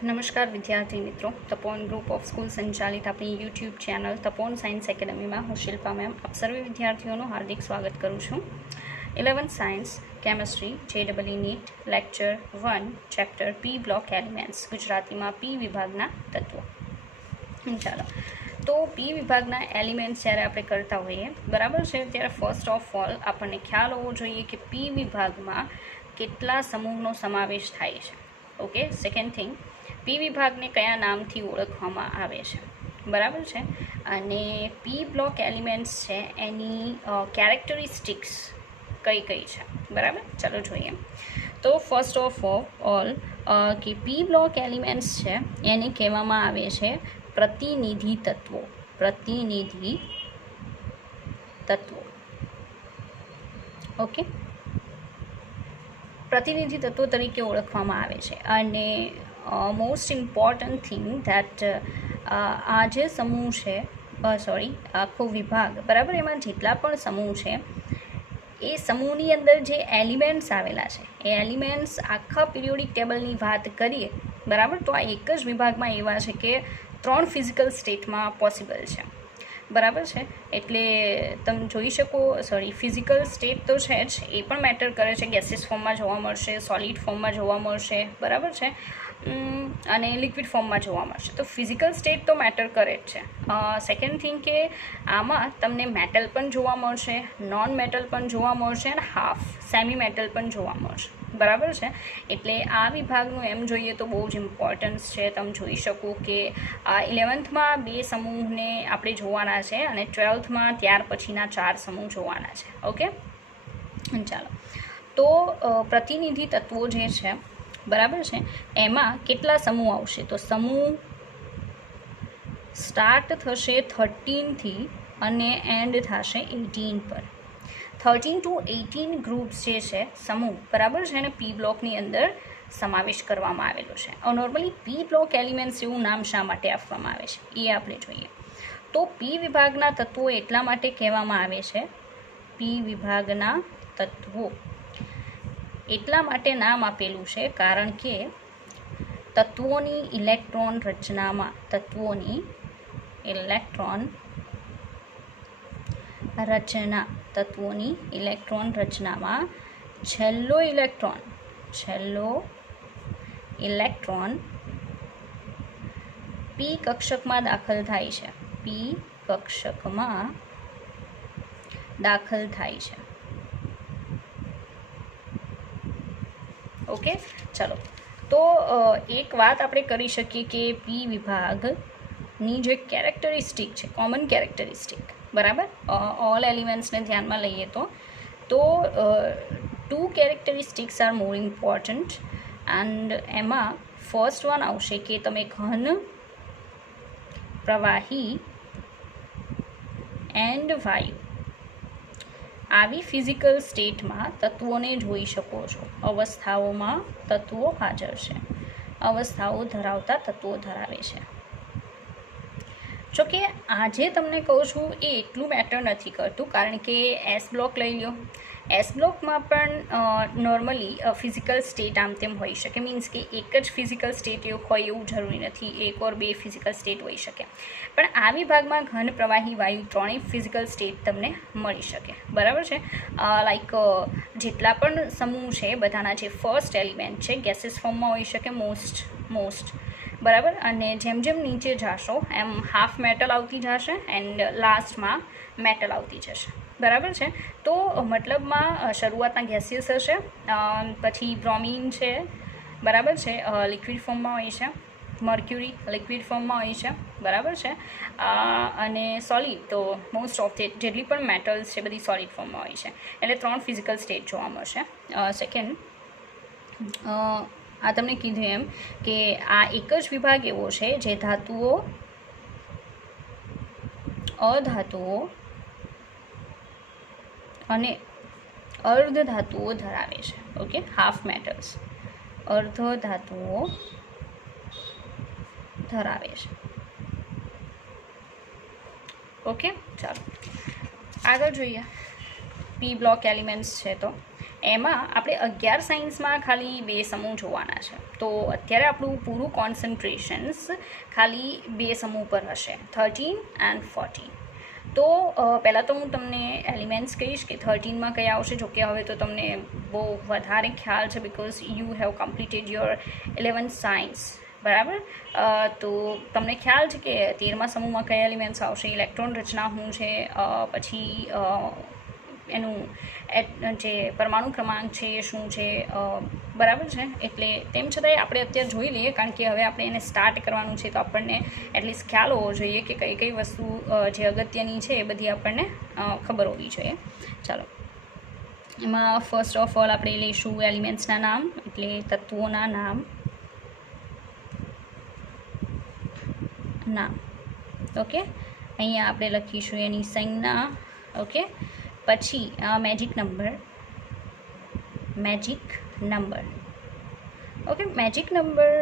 નમસ્કાર વિદ્યાર્થી મિત્રો, તપોન ગ્રુપ ઓફ સ્કૂલ સંચાલિત આપણી યુટ્યુબ ચેનલ તપોન સાયન્સ એકેડમીમાં હું શિલ્પા મેમ આપ સર્વે વિદ્યાર્થીઓનું હાર્દિક સ્વાગત કરું છું. 11th science chemistry JEE NEET lecture 1 chapter P block elements, ગુજરાતીમાં પી વિભાગના તત્વો. ચાલો, તો પી વિભાગના એલિમેન્ટ્સ જ્યારે આપણે કરતા હોઈએ બરાબર છે, ત્યારે ફર્સ્ટ ઓફ ઓલ આપણને ખ્યાલ હોવો જોઈએ કે પી વિભાગમાં કેટલા સમૂહનો સમાવેશ થાય છે. ઓકે, સેકન્ડ થિંગ, પી વિભાગને કયા નામથી ઓળખવામાં આવે છે બરાબર છે, અને પી બ્લોક એલિમેન્ટ્સ છે એની કેરેક્ટરિસ્ટિક્સ કઈ કઈ છે બરાબર. ચાલો જોઈએ. તો ફર્સ્ટ ઓફ ઓલ કે પી બ્લોક એલિમેન્ટ્સ છે એને કહેવામાં આવે છે પ્રતિનિધિ તત્વો. પ્રતિનિધિ તત્વો. ઓકે, પ્રતિનિધિ તત્વો તરીકે ઓળખવામાં આવે છે. અને મોસ્ટ ઇમ્પોર્ટન્ટ થિંગ ધેટ આ જે સમૂહ છે આખો વિભાગ બરાબર, એમાં જેટલા પણ સમૂહ છે એ સમૂહની અંદર જે એલિમેન્ટ્સ આવેલા છે એ એલિમેન્ટ્સ આખા પિરિયોડિક ટેબલની વાત કરીએ બરાબર, તો આ એક જ વિભાગમાં એવા છે કે 3 ફિઝિકલ સ્ટેટમાં પોસિબલ છે બરાબર છે. એટલે તમે જોઈ શકો, ફિઝિકલ સ્ટેટ તો છે જ, એ પણ મેટર કરે છે. ગેસીસ ફોર્મમાં જોવા મળશે, સોલિડ ફોર્મમાં જોવા મળશે બરાબર છે, અને લિક્વિડ ફોર્મમાં જોવા મળશે. તો ફિઝિકલ સ્ટેટ તો મેટર કરે જ છે. સેકન્ડ થિંગ કે આમાં તમને મેટલ પણ જોવા મળશે, નોન મેટલ પણ જોવા મળશે, અને હાફ સેમી મેટલ પણ જોવા મળશે બરાબર છે. એટલે આ વિભાગનું એમ જોઈએ તો બહુ જ ઇમ્પોર્ટન્સ છે. તમે જોઈ શકો કે 11થમાં 2 સમૂહને આપણે જોવાના છે અને 12થમાં ત્યાર પછીના 4 સમૂહ જોવાના છે. ઓકે, ચાલો. તો પ્રતિનિધિ તત્વો જે છે બરાબર છે, એમાં કેટલા સમૂહ આવશે? તો સમૂહ સ્ટાર્ટ થશે 13થી અને એન્ડ થશે 18 પર. 13 to 18 ગ્રુપ્સ જે છે સમૂહ બરાબર છે, એને પી બ્લોકની અંદર સમાવેશ કરવામાં આવેલો છે. નોર્મલી પી બ્લોક એલિમેન્ટ્સ એવું નામ શા માટે આપવામાં આવે છે એ આપણે જોઈએ. તો પી વિભાગના તત્વો એટલા માટે કહેવામાં આવે છે, પી વિભાગના તત્વો એટલા માટે નામ આપેલું છે કારણ કે તત્વોની ઇલેક્ટ્રોન રચનામાં તત્વોની ઇલેક્ટ્રોન રચનામાં છેલ્લો ઇલેક્ટ્રોન પી કક્ષકમાં દાખલ થાય છે. પી કક્ષકમાં દાખલ થાય છે. ઓકે, ચલો. તો એક વાત આપણે કરી શકીએ કે પી વિભાગની જે કેરેક્ટરિસ્ટિક છે, કોમન કેરેક્ટરિસ્ટિક બરાબર, ઓલ એલિમેન્ટ્સને ધ્યાનમાં લઈએ તો 2 characteristics are more important. And એમાં ફર્સ્ટ વન આવશે કે તમે ઘન, પ્રવાહી એન્ડ વાયુ આવી ફિઝિકલ સ્ટેટમાં તત્વોને જોઈ શકો છો. અવસ્થાઓમાં તત્વો હાજર છે, અવસ્થાઓ ધરાવતા તત્વો ધરાવે છે. જો કે આજે તમને કહું છું એ એટલું મેટર નથી કરતું, કારણ કે એસ બ્લોક લઈ લો. એસ બ્લોકમાં પણ નોર્મલી ફિઝિકલ સ્ટેટ આમ તેમ હોઈ શકે, મીન્સ કે એક જ ફિઝિકલ સ્ટેટ હોય એવું જરૂરી નથી, 1 or 2 ફિઝિકલ સ્ટેટ હોઈ શકે. પણ આ વિભાગમાં ઘન, પ્રવાહી, વાયુ ત્રણેય ફિઝિકલ સ્ટેટ તમને મળી શકે બરાબર છે. લાઈક જેટલા પણ સમૂહ છે બધાના જે ફર્સ્ટ એલિમેન્ટ છે ગેસીસ ફોર્મમાં હોઈ શકે મોસ્ટ બરાબર, અને જેમ જેમ નીચે જશો એમ હાફ મેટલ આવતી જશે એન્ડ લાસ્ટમાં મેટલ આવતી જશે બરાબર છે. તો મતલબમાં શરૂઆતના ગેસિયસ હશે, પછી બ્રોમિન છે બરાબર છે, લિક્વિડ ફોર્મમાં હોય છે, મર્ક્યુરી લિક્વિડ ફોર્મમાં હોય છે બરાબર છે, અને સોલિડ તો મોસ્ટ ઓફ જેટલી પણ મેટલ્સ છે બધી સોલિડ ફોર્મમાં હોય છે. એટલે 3 ફિઝિકલ સ્ટેટ જોવા મળશે. સેકન્ડ, આ તમને કીધું એમ કે આ એક જ વિભાગ એવો છે જે ધાતુઓ, અધાતુઓ અને અર્ધ ધાતુઓ ધરાવે છે. ઓકે, હાફ મેટલ્સ, અર્ધ ધાતુઓ ધરાવે છે. ઓકે, ચાલો આગળ જોઈએ. પી બ્લોક એલિમેન્ટ્સ છે તો એમાં આપણે 11 સાયન્સમાં ખાલી 2 સમૂહ જોવાના છે. તો અત્યારે આપણું પૂરું કોન્સન્ટ્રેશન્સ ખાલી 2 સમૂહ પર હશે, 13 એન્ડ 14. તો પહેલાં તો હું તમને એલિમેન્ટ્સ કહીશ કે 13માં કયા આવશે. જોકે હવે તો તમને બહુ વધારે ખ્યાલ છે because you have completed your 11th science, બરાબર. તો તમને ખ્યાલ છે કે 13મા સમૂહમાં કયા એલિમેન્ટ્સ આવશે, ઇલેક્ટ્રોન રચના શું છે, પછી એનું જે પરમાણુ ક્રમાંક છે એ શું છે, બરાબર છે. એટલે તેમ છતાંય આપણે અત્યારે જોઈ લઈએ, કારણ કે હવે આપણે એને સ્ટાર્ટ કરવાનું છે તો આપણને એટલીસ્ટ ખ્યાલ હોવો જોઈએ કે કઈ કઈ વસ્તુ જે અગત્યની છે એ બધી આપણને ખબર હોવી જોઈએ. ચાલો, એમાં ફર્સ્ટ ઓફ ઓલ આપણે લઈશું એલિમેન્ટ્સના નામ, એટલે તત્વોના નામ. ઓકે, અહીંયા આપણે લખીશું એની સંજ્ઞા. ઓકે, પછી magic number. Okay, magic number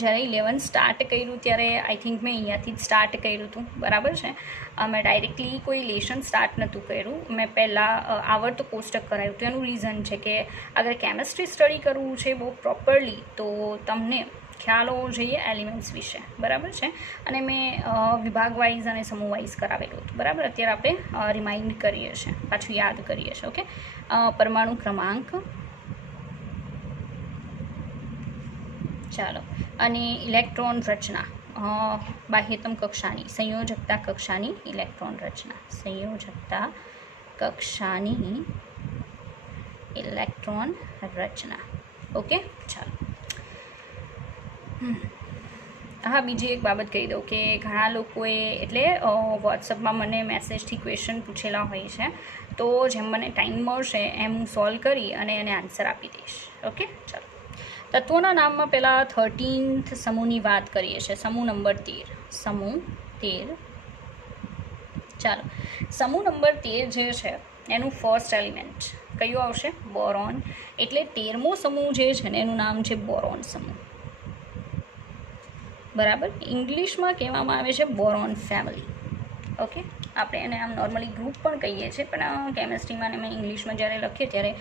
જ્યારે 11 સ્ટાર્ટ કર્યું ત્યારે આઈ થિંક મેં અહીંયાથી જ સ્ટાર્ટ કર્યું હતું, બરાબર છે. મેં ડાયરેક્ટલી કોઈ લેશન સ્ટાર્ટ નહોતું કર્યું, મેં પહેલાં આવર્ત કોષ્ટક કરાયું હતું. એનું રીઝન છે કે અગર કેમિસ્ટ્રી સ્ટડી કરવું છે બહુ પ્રોપરલી તો તમને ખ્યાલ હોવો જોઈએ એલિમેન્ટ્સ વિશે, બરાબર છે. અને મેં વિભાગ વાઇઝ અને સમૂહ વાઇઝ કરાવેલું હતું, બરાબર. અત્યારે આપણે રિમાઇન્ડ કરીએ છીએ, પાછું યાદ કરીએ છીએ. ઓકે, પરમાણુ ક્રમાંક, ચાલો, અને ઇલેક્ટ્રોન રચના, બાહ્યતમ કક્ષાની, સંયોજકતા કક્ષાની ઇલેક્ટ્રોન રચના, સંયોજકતા કક્ષાની ઇલેક્ટ્રોન રચના. ઓકે, ચાલો. હા, બીજી એક બાબત કહી દઉં કે ઘણા લોકોએ એટલે વોટ્સઅપમાં મને મેસેજથી ક્વેશ્ચન પૂછેલા હોય છે, તો જેમ મને ટાઈમ મળશે એમ હું સોલ્વ કરી અને એને આન્સર આપી દઈશ. ઓકે, ચાલો. તત્વોના નામમાં પહેલાં 13th સમૂહની વાત કરીએ છીએ, સમૂહ નંબર 13. સમૂહ 13. ચાલો, સમૂહ નંબર 13 જે છે એનું ફર્સ્ટ એલિમેન્ટ કયું આવશે? બોરોન. એટલે 13મો સમૂહ જે છે ને એનું નામ છે બોરોન સમૂહ, બરાબર. ઇંગ્લિશમાં કહેવામાં આવે છે બોરોન ફેમિલી. ઓકે, આપણે એને આમ નોર્મલી ગ્રુપ પણ કહીએ છીએ, પણ કેમિસ્ટ્રીમાં અમે ઇંગ્લિશમાં જ્યારે લખીએ ત્યારે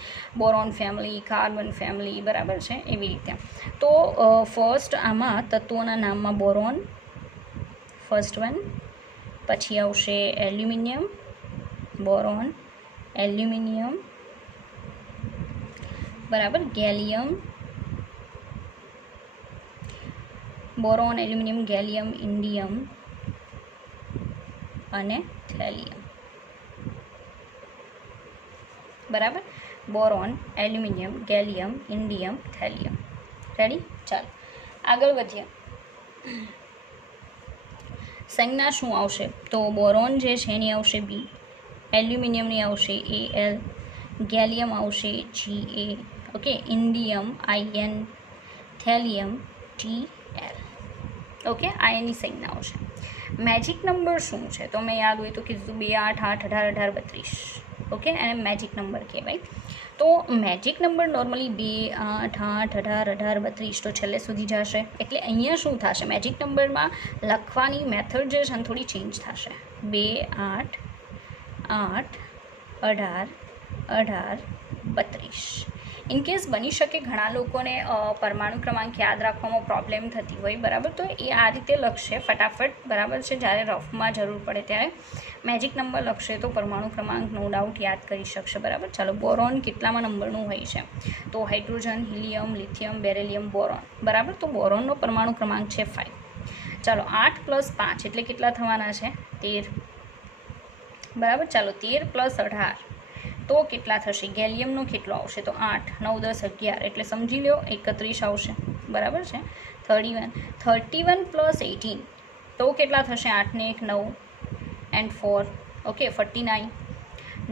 બોરોન ફેમિલી, કાર્બન ફેમિલી, બરાબર છે, એવી રીતે. તો ફર્સ્ટ આમાં તત્વોના નામમાં બોરોન ફર્સ્ટ વન, પછી આવશે એલ્યુમિનિયમ, બોરોન, એલ્યુમિનિયમ, બરાબર, gallium, boron, aluminium, gallium, indium અને થેલિયમ, બરાબર. Boron, aluminium, gallium, indium, thallium. Ready? ચાલો, આગળ વધીએ. સંજ્ઞા શું આવશે? તો બોરોન જે છે એની આવશે બી, એલ્યુમિનિયમની આવશે AL, ગેલિયમ આવશે GA, okay, indium IN, thallium TL. Okay, આ એની સંજ્ઞા આવશે. મેજિક નંબર શું છે? તો મેં યાદ હોય તો કીધું 2, 8, 8, 18, 18, 32. ઓકે, એને મેજિક નંબર કહેવાય. તો મેજિક નંબર નોર્મલી 2, 8, 8, 18, 18, 32 તો છેલ્લે સુધી જશે. એટલે અહીંયા શું થશે? મેજિક નંબરમાં લખવાની મેથડ જે છે ને થોડી ચેન્જ થશે. 2, 8, 8, 18, 18, 32. ઇનકેસ બની શકે ઘણા લોકોને પરમાણુ ક્રમાંક યાદ રાખવામાં પ્રોબ્લેમ થતી હોય, બરાબર, તો એ આ રીતે લખશે ફટાફટ, બરાબર છે. જ્યારે રફમાં જરૂર પડે ત્યારે મેજિક નંબર લખશે તો પરમાણુ ક્રમાંક નો ડાઉટ યાદ કરી શકશે, બરાબર. ચાલો, બોરોન કેટલામાં નંબરનું હોય છે? તો hydrogen, helium, lithium, beryllium, boron, બરાબર. તો બોરોનનો પરમાણુ ક્રમાંક છે 5. ચાલો, 8 + 5 એટલે કેટલા થવાના છે? 13, બરાબર. ચાલો, 13 + 18 તો કેટલા થશે? ગેલિયમનો કેટલો આવશે? તો 8, 9, 10, 11 એટલે સમજી લો 31 આવશે, બરાબર છે. 31 + 18 તો કેટલા થશે? 8 ને 1 9 and 4, ઓકે, 49.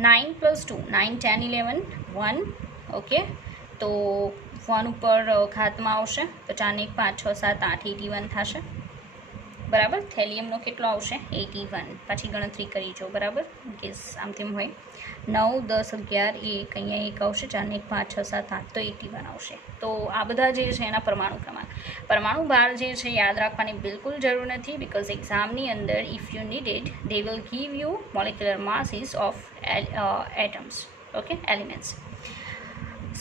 9 + 2 9, 10, 11 1, ઓકે. તો 1 ઉપર ઘાતમાં આવશે તો 4 ને 1 5, 6, 7, 8, 81 થશે, બરાબર. થેલિયમનો કેટલો આવશે? 81. પાછી ગણતરી કરી જો, બરાબર, કેસ આમ તેમ હોય. 9, 10, 11, 1 અહીંયા 1 આવશે, 4 ને 1 5, 6, 7, 8 તો 81 આવશે. તો આ બધા જે છે એના પરમાણુ ક્રમાંક. પરમાણુ ભાર જે છે યાદ રાખવાની બિલકુલ જરૂર નથી, બિકોઝ એક્ઝામની અંદર if you need it they will give you molecular masses of atoms, okay, elements.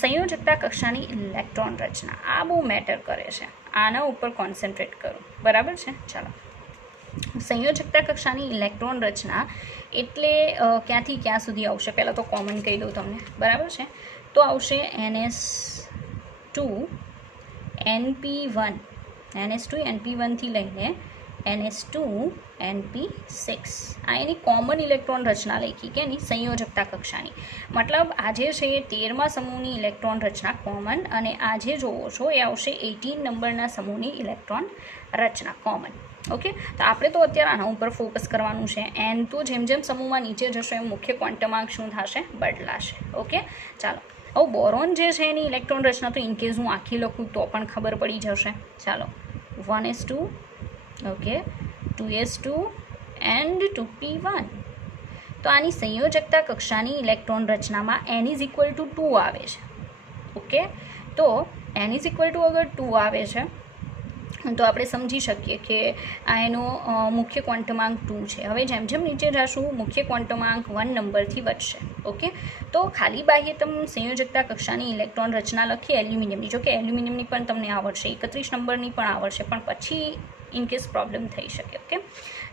સંયોજકતા કક્ષાની ઇલેક્ટ્રોન રચના, આ બહુ મેટર કરે છે, આના ઉપર કોન્સન્ટ્રેટ કરો, બરાબર છે. ચાલો, સંયોજકતા કક્ષાની ઇલેક્ટ્રોન રચના એટલે ક્યાંથી ક્યાં સુધી આવશે, પહેલાં તો કોમન કહી દઉં તમને, બરાબર છે. તો આવશે NS2 NP1, NS2 NP1થી લઈને NS2 NP6, આ એની કોમન ઇલેક્ટ્રોન રચના લખી કે એની સંયોજકતા કક્ષાની. મતલબ આજે છે એ 13મા સમૂહની ઇલેક્ટ્રોન રચના કોમન, અને આજે જોવો છો એ આવશે 18 નંબરના સમૂહની ઇલેક્ટ્રોન રચના કોમન. ઓકે, તો આપણે તો અત્યારે આના ઉપર ફોકસ કરવાનું છે. એન તો જેમ જેમ સમૂહમાં નીચે જશો એમ મુખ્ય ક્વોન્ટમાંક શું થશે, બદલાશે. ઓકે, ચાલો, હવે બોરોન જે છે એની ઇલેક્ટ્રોન રચના તો ઇનકેસ હું આખી લખું તો પણ ખબર પડી જશે. ચાલો, 1s2, okay, 2s2 and 2p1. તો આની સંયોજકતા કક્ષાની ઇલેક્ટ્રોન રચનામાં n=2 આવે છે. ઓકે, તો n=2 અગર 2 આવે છે તો આપણે સમજી શકીએ કે આ એનો મુખ્ય ક્વોન્ટમાંક 2 છે. હવે જેમ જેમ નીચે જશું મુખ્ય ક્વોન્ટમાંક 1 નંબરથી વધશે. ઓકે, તો ખાલી બાહ્યતમ સંયોજકતા કક્ષાની ઇલેક્ટ્રોન રચના લખીએ એલ્યુમિનિયમની. જો કે એલ્યુમિનિયમની પણ તમને આવડશે, 31 નંબરની પણ આવડશે, પણ પછી ઇનકેસ પ્રોબ્લેમ થઈ શકે. ઓકે,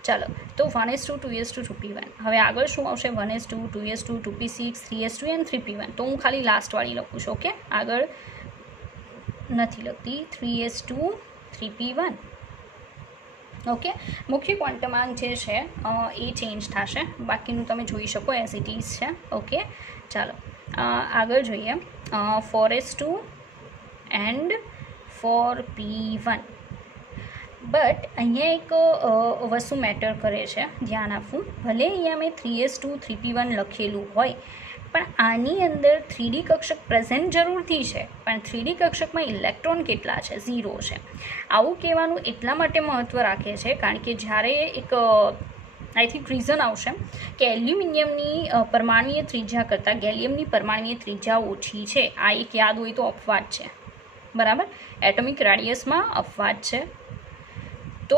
ચાલો, તો 1s2 2s2 2p1. હવે આગળ શું આવશે, 1s2 2s2 2p6 3s2 and 3p1. તો હું ખાલી લાસ્ટવાળી લખું છું. ઓકે, આગળ નથી લખતી, 3s2 3p1. ઓકે, મુખ્ય ક્વોન્ટમાંક જે છે એ ચેન્જ થશે, બાકીનું તમે જોઈ શકો એઝ ઇટ ઇઝ છે. ઓકે, ચાલો આગળ જોઈએ, 4s2 એન્ડ 4p1. બટ અહીંયા એક વસ્તુ મેટર કરે છે, ધ્યાન આપવું. ભલે અહીંયા મેં 3s2 3p1 લખેલું હોય, પણ આની અંદર 3D કક્ષક પ્રેઝન્ટ જરૂરથી છે, પણ 3D કક્ષકમાં ઇલેક્ટ્રોન કેટલા છે, 0 છે. આવું કહેવાનું એટલા માટે મહત્ત્વ રાખે છે કારણ કે જ્યારે એક આઈ થિંક રીઝન આવશે કે એલ્યુમિનિયમની પરમાણુય ત્રિજ્યા કરતાં ગેલિયમની પરમાણુય ત્રિજ્યા ઓછી છે. આ એક યાદ હોય તો અપવાદ છે, બરાબર. એટોમિક રેડિયસમાં અપવાદ છે. તો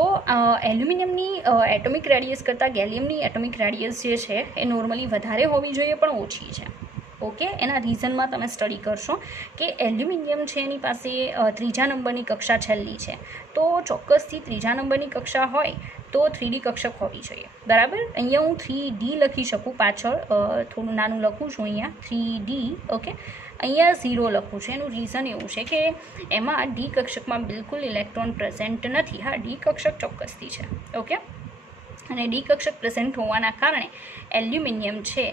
એલ્યુમિનિયમની એટોમિક રેડિયસ કરતાં ગેલિયમની એટોમિક રેડિયસ જે છે એ નોર્મલી વધારે હોવી જોઈએ, પણ ઓછી છે. ઓકે, એના રીઝનમાં તમે સ્ટડી કરશો કે એલ્યુમિનિયમ છે એની પાસે ત્રીજા નંબરની કક્ષા છેલ્લી છે, તો ચોક્કસથી ત્રીજા નંબરની કક્ષા હોય તો 3D કક્ષક હોવી જોઈએ, બરાબર. અહીંયા હું 3D લખી શકું, પાછળ થોડું નાનું લખું છું, અહીંયા 3D. ઓકે, અહીંયા 0 લખું છું. એનું રીઝન એવું છે કે એમાં ડી કક્ષકમાં બિલકુલ ઇલેક્ટ્રોન પ્રેઝન્ટ નથી. હા, ડી કક્ષક ચોક્કસથી છે. ઓકે, અને ડી કક્ષક પ્રેઝન્ટ હોવાના કારણે એલ્યુમિનિયમ છે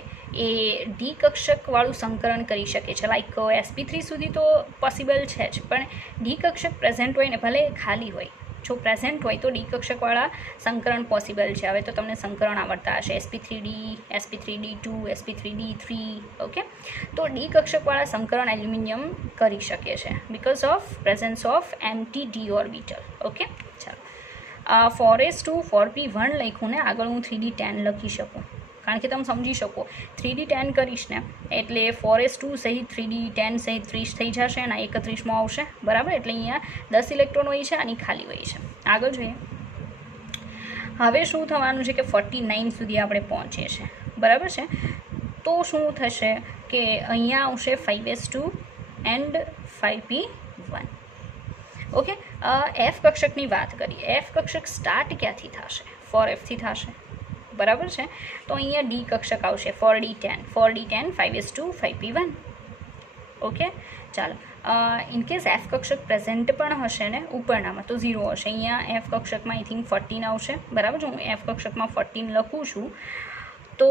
એ ડી કક્ષકવાળું સંકરણ કરી શકે છે. લાઈક sp3 સુધી તો પોસિબલ છે જ, પણ ડી કક્ષક પ્રેઝન્ટ હોય ને, ભલે ખાલી હોય, જો પ્રેઝન્ટ હોય તો ડી કક્ષકવાળા સંકરણ પોસિબલ છે. હવે તો તમને સંકરણ આવડતા હશે, sp3d sp3d2 sp3d3. ઓકે, તો ડી કક્ષકવાળા સંકરણ એલ્યુમિનિયમ કરી શકે છે because of presence of empty D orbital. Okay, ચાલો, 4s2 4p1 લખ્યું ને, આગળ હું 3d10 લખી શકું, કારણ કે તમે સમજી શકો 3d10 કરીશ ને એટલે 4s2 સહિત 3d10 સહિત 30 થઈ જશે અને 31માં આવશે, બરાબર. એટલે અહીંયા 10 ઇલેક્ટ્રોન હોય છે, આની ખાલી હોય છે. આગળ જોઈએ, હવે શું થવાનું છે કે 49 સુધી આપણે પહોંચીએ છીએ, બરાબર છે. તો શું થશે કે અહીંયા આવશે 5s2 and 5p1. Okay, F કક્ષકની વાત કરીએ. એફ કક્ષક સ્ટાર્ટ ક્યાંથી થશે, 4f થી થશે, બરાબર છે. તો અહીંયા ડી કક્ષક આવશે 4d10 5s2 5p1. ઓકે, ચાલો, ઇનકેસ એફ કક્ષક પ્રેઝન્ટ પણ હશે ને ઉપરનામાં તો 0 હશે. અહીંયા એફ કક્ષકમાં આઈ થિંક 14 આવશે, બરાબર. જો હું એફ કક્ષકમાં 14 લખું છું તો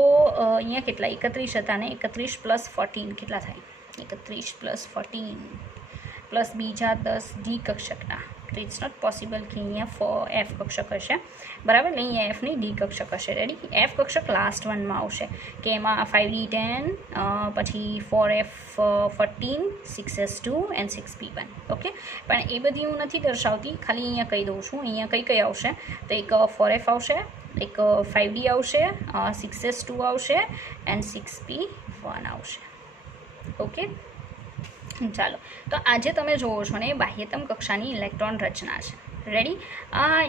અહીંયા કેટલા 31 હતા ને, 31 પ્લસ 14 કેટલા થાય, 31 પ્લસ 14 પ્લસ બીજા 10 ડી કક્ષકના. તો ઇટ્સ નોટ પોસિબલ કે અહીંયા એફ કક્ષક હશે, બરાબર. એટલે અહીંયા એફની ડી કક્ષક હશે. રેડી, એફ કક્ષક લાસ્ટ વનમાં આવશે કે એમાં 5d10 પછી 4f14 6s2 and 6p1. Okay, પણ એ બધી હું નથી દર્શાવતી, ખાલી અહીંયા કહી દઉં છું. અહીંયા કઈ આવશે તો એક 4f આવશે, એક 5d આવશે, 6s2 આવશે એન્ડ 6p1 આવશે. ઓકે, ચાલો, તો આજે તમે જુઓ છો ને બાહ્યતમ કક્ષાની ઇલેક્ટ્રોન રચના છે, રેડી.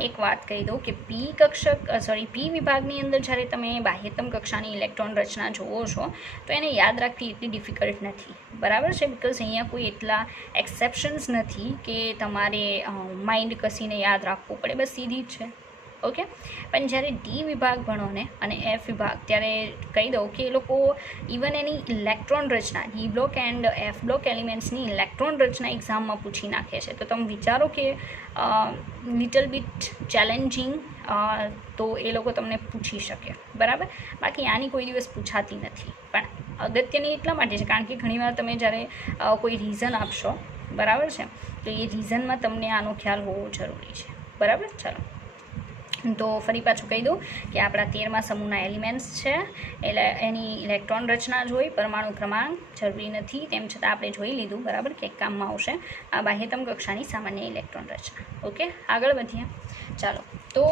એક વાત કહી દઉં કે પી વિભાગની અંદર જ્યારે તમે બાહ્યતમ કક્ષાની ઇલેક્ટ્રોન રચના જુઓ છો તો એને યાદ રાખવી એટલી ડિફિકલ્ટ નથી, બરાબર છે. બિકોઝ અહીંયા કોઈ એટલા એક્સેપ્શન્સ નથી કે તમારે માઇન્ડ કસીને યાદ રાખવું પડે, બસ સીધી જ છે. ઓકે. પણ જ્યારે ડી વિભાગ ભણો ને અને એફ વિભાગ, ત્યારે કહી દઉં કે એ લોકો ઇવન એની ઇલેક્ટ્રોન રચના, D block and F block એલિમેન્ટ્સની ઇલેક્ટ્રોન રચના એક્ઝામમાં પૂછી નાખે છે. તો તમે વિચારો કે લિટલ બીટ ચેલેન્જિંગ, તો એ લોકો તમને પૂછી શકે, બરાબર. બાકી આની કોઈ દિવસ પૂછાતી નથી, પણ અગત્યની એટલા માટે છે કારણ કે ઘણીવાર તમે જ્યારે કોઈ રીઝન આપશો, બરાબર છે, તો એ રીઝનમાં તમને આનો ખ્યાલ હોવો જરૂરી છે, બરાબર. ચાલો, તો ફરી પાછું કહી દઉં કે આપણા 13મા સમૂહના એલિમેન્ટ્સ છે, એટલે એની ઇલેક્ટ્રોન રચના જોઈ, પરમાણુ ક્રમાંક જરૂરી નથી, તેમ છતાં આપણે જોઈ લીધું, બરાબર, કે કામમાં આવશે આ બાહ્યતમ કક્ષાની સામાન્ય ઇલેક્ટ્રોન રચના. ઓકે, આગળ વધીએ. ચાલો, તો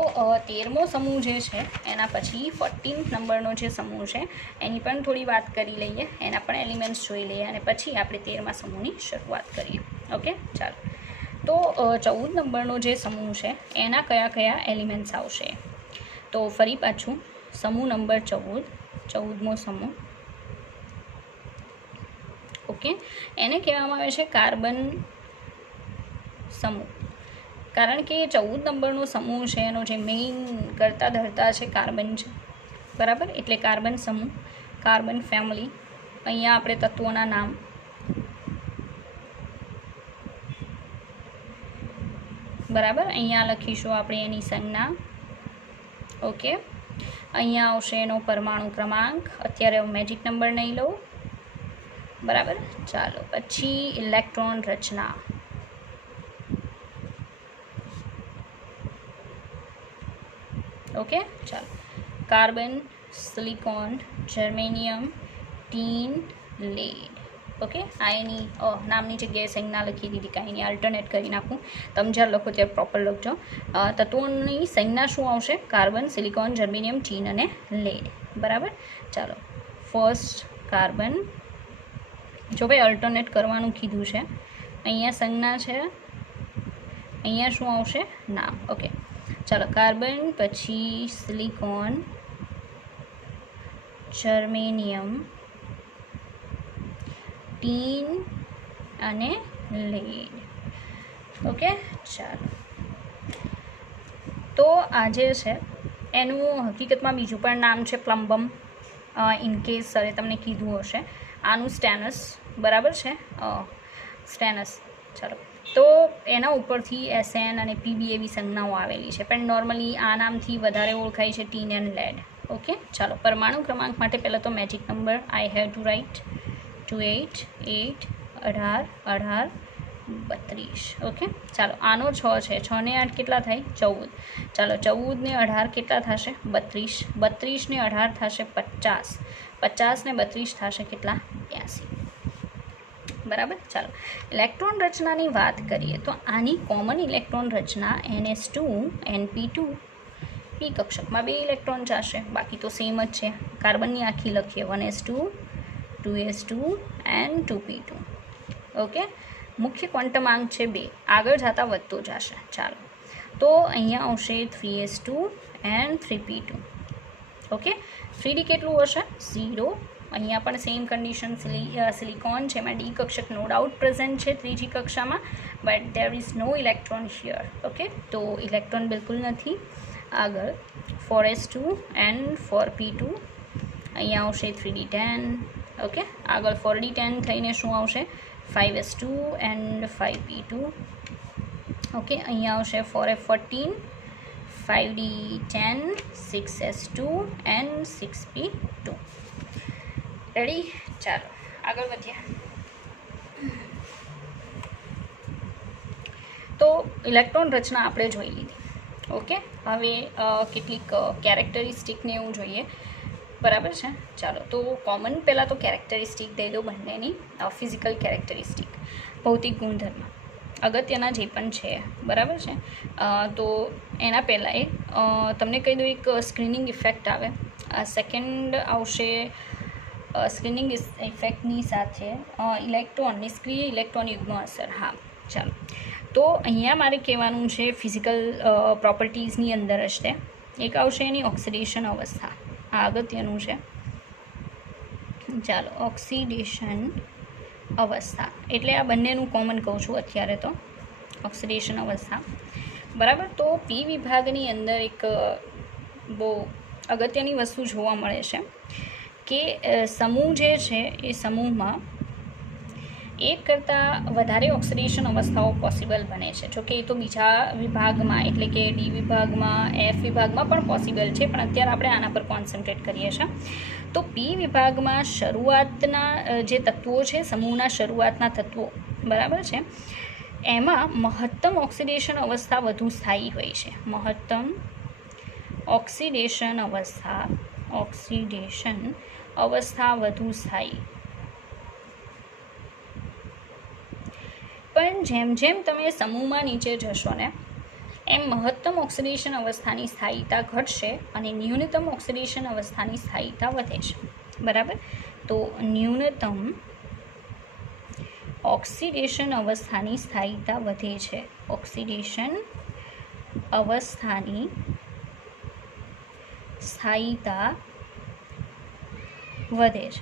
13મો સમૂહ જે છે એના પછી 14th નંબરનો જે સમૂહ છે એની પણ થોડી વાત કરી લઈએ, એના પણ એલિમેન્ટ્સ જોઈ લઈએ અને પછી આપણે 13મા સમૂહની શરૂઆત કરીએ. ઓકે, ચાલો. તો 14 નંબરનો જે સમૂહ છે એના કયા કયા એલિમેન્ટ્સ આવશે? તો ફરી પાછું સમૂહ નંબર 14મો સમૂહ. ઓકે, એને કહેવામાં આવે છે કાર્બન સમૂહ, કારણ કે 14 નંબરનો સમૂહ છે એનો જે મેઇન કરતા ધરતા છે કાર્બન છે, બરાબર. એટલે કાર્બન સમૂહ, કાર્બન ફેમિલી. અહીંયા આપણે તત્વોના નામ, બરાબર, અહીંયા લખીશું આપણે એની સંજ્ઞા. ઓકે, અહીંયા આવશે એનો પરમાણુ ક્રમાંક, અત્યારે મેજિક નંબર નહીં લઉં, બરાબર. ચાલો, પછી ઇલેક્ટ્રોન રચના. ઓકે, ચાલો, carbon, silicon, germanium, tin, lead. Okay, આ એની નામની જગ્યાએ સંજ્ઞા લખી દીધી, કાંઈ નહીં, આલ્ટરનેટ કરી નાખું, તમે જ્યારે લખો ત્યારે પ્રોપર લખજો. તત્વોની સંજ્ઞા શું આવશે? કાર્બન, સિલિકોન, જર્મેનિયમ, ટીન અને લેડ, બરાબર. ચાલો, ફર્સ્ટ કાર્બન. જો ભાઈ અલ્ટરનેટ કરવાનું કીધું છે, અહીંયા સંજ્ઞા છે, અહીંયા શું આવશે? નામ. ઓકે, ચાલો, કાર્બન, પછી સિલિકોન, જર્મેનિયમ, ટીન અને લેડ. ઓકે, ચાલો. તો આ જે છે એનું હકીકતમાં બીજું પણ નામ છે પ્લમ્બમ, ઇનકેસ સરે તમને કીધું હશે. આનું સ્ટેનસ, બરાબર છે, સ્ટેનસ. ચાલો, તો એના ઉપરથી SN અને PB એવી સંજ્ઞાઓ આવેલી છે, પણ નોર્મલી આ નામથી વધારે ઓળખાય છે ટીન એન્ડ લેડ. ઓકે, ચાલો, પરમાણુ ક્રમાંક માટે પહેલાં તો magic number I have to write 28, 8, 18, 18, 32. Okay, ચાલો, આનો 6 છે, 6 ને 8 કેટલા થાય? 14. ચાલો, 14 ને 18 કેટલા થશે? 32. 32 ને 18 થશે 50. 50 ને 32 થશે કેટલા? 82. બરાબર. ચાલો, ઇલેક્ટ્રોન રચનાની વાત કરીએ તો આની કોમન ઇલેક્ટ્રોન રચના NS2 NP2. પી કક્ષકમાં 2 ઇલેક્ટ્રોન જશે, બાકી તો સેમ જ છે. કાર્બનની આખી લખીએ, 1s2, 2s2 and 2p2. Okay, મુખ્ય ક્વોન્ટમાંક છે 2, આગળ જતાં વધતો જશે. ચાલો, તો અહીંયા આવશે 3s2 and 3p2. Okay, 3d કેટલું હશે? 0. અહીંયા પણ સેમ કન્ડિશન, સિલિકોન છે એમાં ડી કક્ષક નો ડાઉટ પ્રેઝન્ટ છે ત્રીજી કક્ષામાં, but there is no electron here. Okay, તો ઇલેક્ટ્રોન બિલકુલ નથી. આગળ 4s2 એન્ડ 4p2. અહીંયા આવશે 3d10. ઓકે, આગળ 4d10 થઈને શું આવશે? 5s2 and 5p2. ઓકે, અહીંયા આવશે 4f14, 5d10, 6s2 and 6p2. Ready? ચાલો, આગળ વધીએ. તો ઇલેક્ટ્રોન રચના આપણે જોઈ લીધી. ઓકે, હવે કેટલીક કેરેક્ટરિસ્ટિકને એવું જોઈએ, બરાબર છે. ચાલો, તો કોમન પહેલાં તો કેરેક્ટરિસ્ટિક દઈ દો બંનેની. ફિઝિકલ કેરેક્ટરિસ્ટિક, ભૌતિક ગુણધર્મ અગત્યના જે પણ છે, બરાબર છે. તો એના પહેલાં તમને કહી દઉં, એક સ્ક્રીનિંગ ઇફેક્ટ આવે. સેકન્ડ આવશે સ્ક્રીનિંગ ઇફેક્ટની સાથે ઇલેક્ટ્રોન, નિષ્ક્રિય ઇલેક્ટ્રોન યુગ્મ અસર. હા, ચાલો, તો અહીંયા મારે કહેવાનું છે ફિઝિકલ પ્રોપર્ટીઝની અંદર જ તે એક આવશે એની ઓક્સિડેશન અવસ્થા. આ અગત્યનું છે. ચાલો, ઓક્સિડેશન અવસ્થા એટલે આ બંનેનું કોમન કહું છું અત્યારે તો, ઓક્સિડેશન અવસ્થા. બરાબર. તો પી વિભાગની અંદર એક બહુ અગત્યની વસ્તુ જોવા મળે છે કે સમૂહ જે છે એ સમૂહમાં એક કરતાં વધારે ઓક્સિડેશન અવસ્થાઓ પોસિબલ બને છે. જોકે એ તો બીજા વિભાગમાં એટલે કે ડી વિભાગમાં, એફ વિભાગમાં પણ પોસિબલ છે, પણ અત્યારે આપણે આના પર કોન્સન્ટ્રેટ કરીએ છીએ. તો પી વિભાગમાં શરૂઆતના જે તત્વો છે, સમૂહના શરૂઆતના તત્વો, બરાબર છે, એમાં મહત્તમ ઓક્સિડેશન અવસ્થા વધુ સ્થાયી હોય છે. મહત્તમ ઓક્સિડેશન અવસ્થા વધુ સ્થાયી. પણ જેમ જેમ તમે સમૂહમાં નીચે જશો ને એમ મહત્તમ ઓક્સિડેશન અવસ્થાની સ્થાયીતા ઘટશે અને ન્યૂનતમ ઓક્સિડેશન અવસ્થાની સ્થાયીતા વધે છે. બરાબર. તો ન્યૂનતમ ઓક્સિડેશન અવસ્થાની સ્થાયીતા વધે છે. ઓક્સિડેશન અવસ્થાની સ્થાયીતા વધે છે.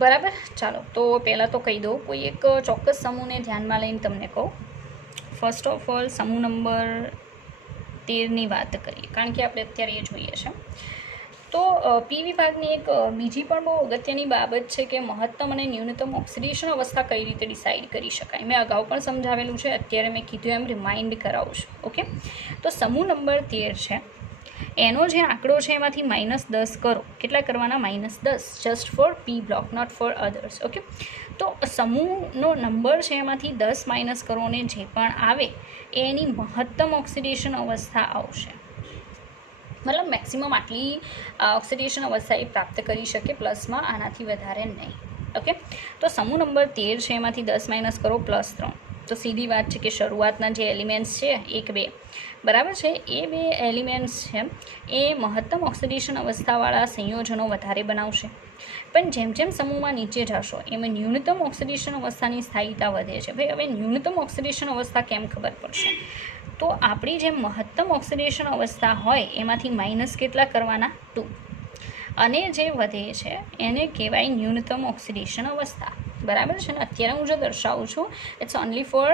બરાબર. ચાલો, તો પહેલાં તો કહી દઉં, કોઈ એક ચોક્કસ સમૂહને ધ્યાનમાં લઈને તમને કહું. ફર્સ્ટ ઓફ ઓલ સમૂહ નંબર 13ની વાત કરીએ, કારણ કે આપણે અત્યારે એ જોઈએ છે. તો પી વિભાગની એક બીજી પણ બહુ અગત્યની બાબત છે કે મહત્તમ અને ન્યૂનતમ ઓક્સિડેશન અવસ્થા કઈ રીતે ડિસાઇડ કરી શકાય. મેં અગાઉ પણ સમજાવેલું છે, અત્યારે મેં કીધું એમ રિમાઇન્ડ કરાવું છું. ઓકે. તો સમૂહ નંબર 13 છે, એનો જે આંકડો છે એમાંથી -10 કરો. કેટલા કરવાના? -10, just for P block, not for others. Okay. તો સમૂહનો નંબર છે એમાંથી 10 માઇનસ કરો ને જે પણ આવે એ એની મહત્તમ ઓક્સિડેશન અવસ્થા આવશે. મતલબ મેક્સિમમ આટલી ઓક્સિડેશન અવસ્થા એ પ્રાપ્ત કરી શકે, પ્લસમાં આનાથી વધારે નહીં. ઓકે. તો સમૂહ નંબર 13 છે એમાંથી 10 માઇનસ કરો +3. તો સીધી વાત છે કે શરૂઆતના જે એલિમેન્ટ્સ છે 1, 2, બરાબર છે, એ 2 એલિમેન્ટ્સ છે એ મહત્તમ ઓક્સિડેશન અવસ્થાવાળા સંયોજનો વધારે બનાવશે. પણ જેમ જેમ સમૂહમાં નીચે જશો એમાં ન્યૂનતમ ઓક્સિડેશન અવસ્થાની સ્થાયીતા વધે છે. ભાઈ, હવે ન્યૂનતમ ઓક્સિડેશન અવસ્થા કેમ ખબર પડશે? તો આપણી જે મહત્તમ ઓક્સિડેશન અવસ્થા હોય એમાંથી માઇનસ કેટલા કરવાના? 2, અને જે વધે છે એને કહેવાય ન્યૂનતમ ઓક્સિડેશન અવસ્થા. બરાબર છે ને? અત્યારે હું જે દર્શાવું છું it's only for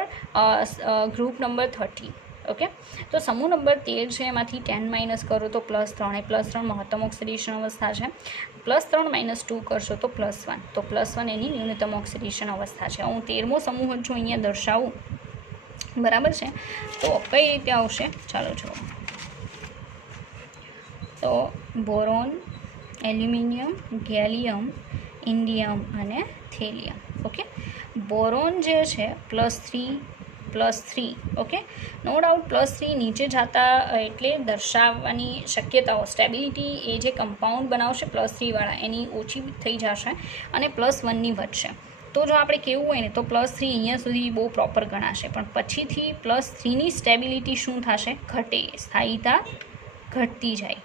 group number 13. Okay. તો સમૂહ નંબર 13 છે એમાંથી 10 માઇનસ કરો તો +3, એ +3 મહત્તમ ઓક્સિડેશન અવસ્થા છે. +3 - 2 કરશો તો +1, તો +1 એની ન્યૂનતમ ઓક્સિડેશન અવસ્થા છે. હું 13મો સમૂહ જો અહીંયા દર્શાવું, બરાબર છે, તો કઈ રીતે આવશે? ચાલો જુઓ. તો બોરોન, એલ્યુમિનિયમ, ગેલિયમ, ઇન્ડિયમ અને થેલિયમ. ઓકે. બોરોન જે છે +3. ઓકે. નો ડાઉટ +3 નીચે જતા એટલે દર્શાવવાની શક્યતાઓ, સ્ટેબિલિટી એ જે કમ્પાઉન્ડ બનાવશે +3 એની ઓછી થઈ જશે અને +1ની વધશે. તો જો આપણે કહેવું હોય ને તો +3 અહીંયા સુધી બહુ પ્રોપર ગણાશે, પણ પછીથી +3ની સ્ટેબિલિટી શું થશે? ઘટે, સ્થાયીતા ઘટતી જાય.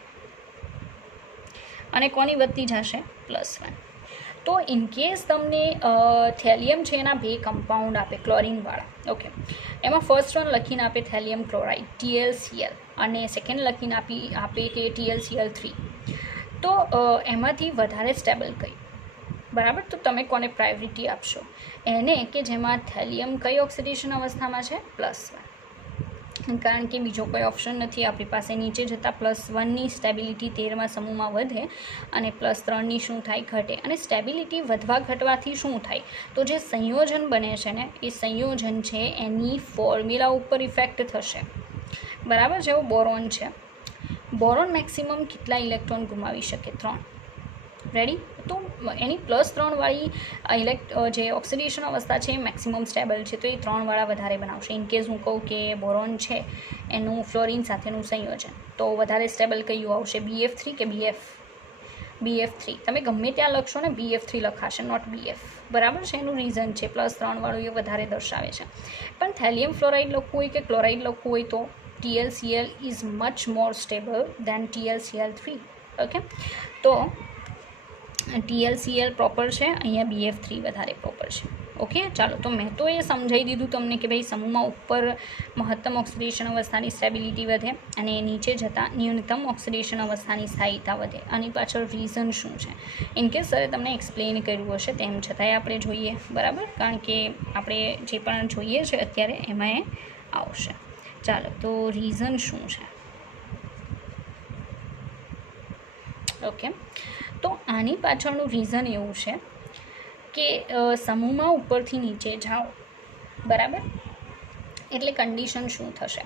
અને કોની વધતી જશે? +1. તો ઇનકેસ તમને થેલિયમ છે એના 2 કમ્પાઉન્ડ આપે ક્લોરિનવાળા. ઓકે. એમાં ફર્સ્ટ વન લખીને આપે થેલિયમ ક્લોરાઇડ TlCl, અને સેકન્ડ લખીને આપે કે TlCl3. તો એમાંથી વધારે સ્ટેબલ કઈ? બરાબર. તો તમે કોને પ્રાયોરિટી આપશો? એને કે જેમાં થેલિયમ કઈ ઓક્સિડેશન અવસ્થામાં છે? +1. કારણ કે બીજો કોઈ ઓપ્શન નથી આપણી પાસે. નીચે જતાં +1ની સ્ટેબિલિટી 13મા સમૂહમાં વધે અને +3ની શું થાય? ઘટે. અને સ્ટેબિલિટી વધવા ઘટવાથી શું થાય? તો જે સંયોજન બને છે ને એ સંયોજન છે એની ફોર્મ્યુલા ઉપર ઇફેક્ટ થશે. બરાબર. જેવો બોરોન છે, બોરોન મેક્સિમમ કેટલા ઇલેક્ટ્રોન ગુમાવી શકે? 3. રેડી. તો એની +3 વાળી જે ઓક્સિડેશન અવસ્થા છે એ મેક્સિમમ સ્ટેબલ છે, તો એ 3 વાળા વધારે બનાવશે. ઇનકેસ હું કહું કે બોરોન છે એનું ફ્લોરિન સાથેનું સંયોજન, તો વધારે સ્ટેબલ કયું આવશે? BF3 કે BF3? તમે ગમે ત્યાં લખશો ને BF3 લખાશે, નોટ BF. બરાબર છે. એનું રીઝન છે +3 વાળું એ વધારે દર્શાવે છે. પણ થેલિયમ ફ્લોરાઇડ લખવું હોય કે ક્લોરાઇડ લખવું હોય તો TlCl is much more stable than TlCl3. Okay. તો TlCl પ્રોપર છે, અહીંયા BF3 વધારે પ્રોપર છે. ઓકે, ચાલો, તો મેં તો એ સમજાવી દીધું તમને કે ભાઈ સમૂહમાં ઉપર મહત્તમ ઓક્સિડેશન અવસ્થાની સ્ટેબિલિટી વધે અને નીચે જતાં ન્યૂનતમ ઓક્સિડેશન અવસ્થાની સ્થાયીતા વધે. આની પાછળ રીઝન શું છે? ઇનકેસ સરે તમને એક્સપ્લેન કર્યું હશે તેમ છતાંય આપણે જોઈએ, બરાબર, કારણ કે આપણે જે પણ જોઈએ છે અત્યારે એમાં એ આવશે. ચાલો, તો રીઝન શું છે? ઓકે, તો આની પાછળનું રીઝન એવું છે કે સમૂહમાં ઉપરથી નીચે જાઓ, બરાબર, એટલે કન્ડિશન શું થશે?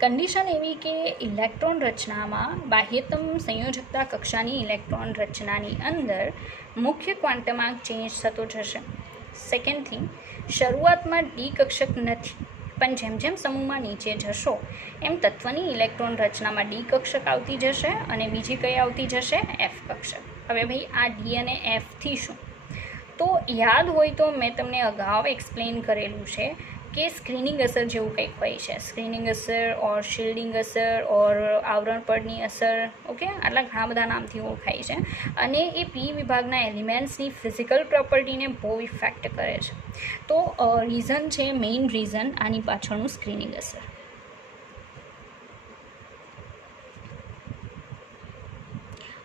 કન્ડિશન એવી કે ઇલેક્ટ્રોન રચનામાં બાહ્યતમ સંયોજકતા કક્ષાની ઇલેક્ટ્રોન રચનાની અંદર મુખ્ય ક્વોન્ટમાંક ચેન્જ થતો જશે. સેકન્ડ થિંગ, શરૂઆતમાં ડી કક્ષક નથી, પણ જેમ જેમ સમૂહમાં નીચે જશો એમ તત્વની ઇલેક્ટ્રોન રચનામાં ડી કક્ષક આવતી જશે અને બીજી કઈ આવતી જશે? એફ કક્ષક. હવે ભાઈ આ ડી અને એફથી શું? તો યાદ હોય તો મેં તમને અગાઉ એક્સપ્લેન કરેલું છે કે સ્ક્રીનિંગ અસર જેવું કંઈક હોય છે. સ્ક્રીનિંગ અસર ઓર શિલ્ડિંગ અસર ઓર આવરણ પડની અસર, ઓકે, આટલા ઘણા બધા નામથી ઓળખાય છે અને એ પી વિભાગના એલિમેન્ટ્સની ફિઝિકલ પ્રોપર્ટીને બહુ ઇફેક્ટ કરે છે. તો રીઝન છે, મેઇન રીઝન આની પાછળનું સ્ક્રીનિંગ અસર.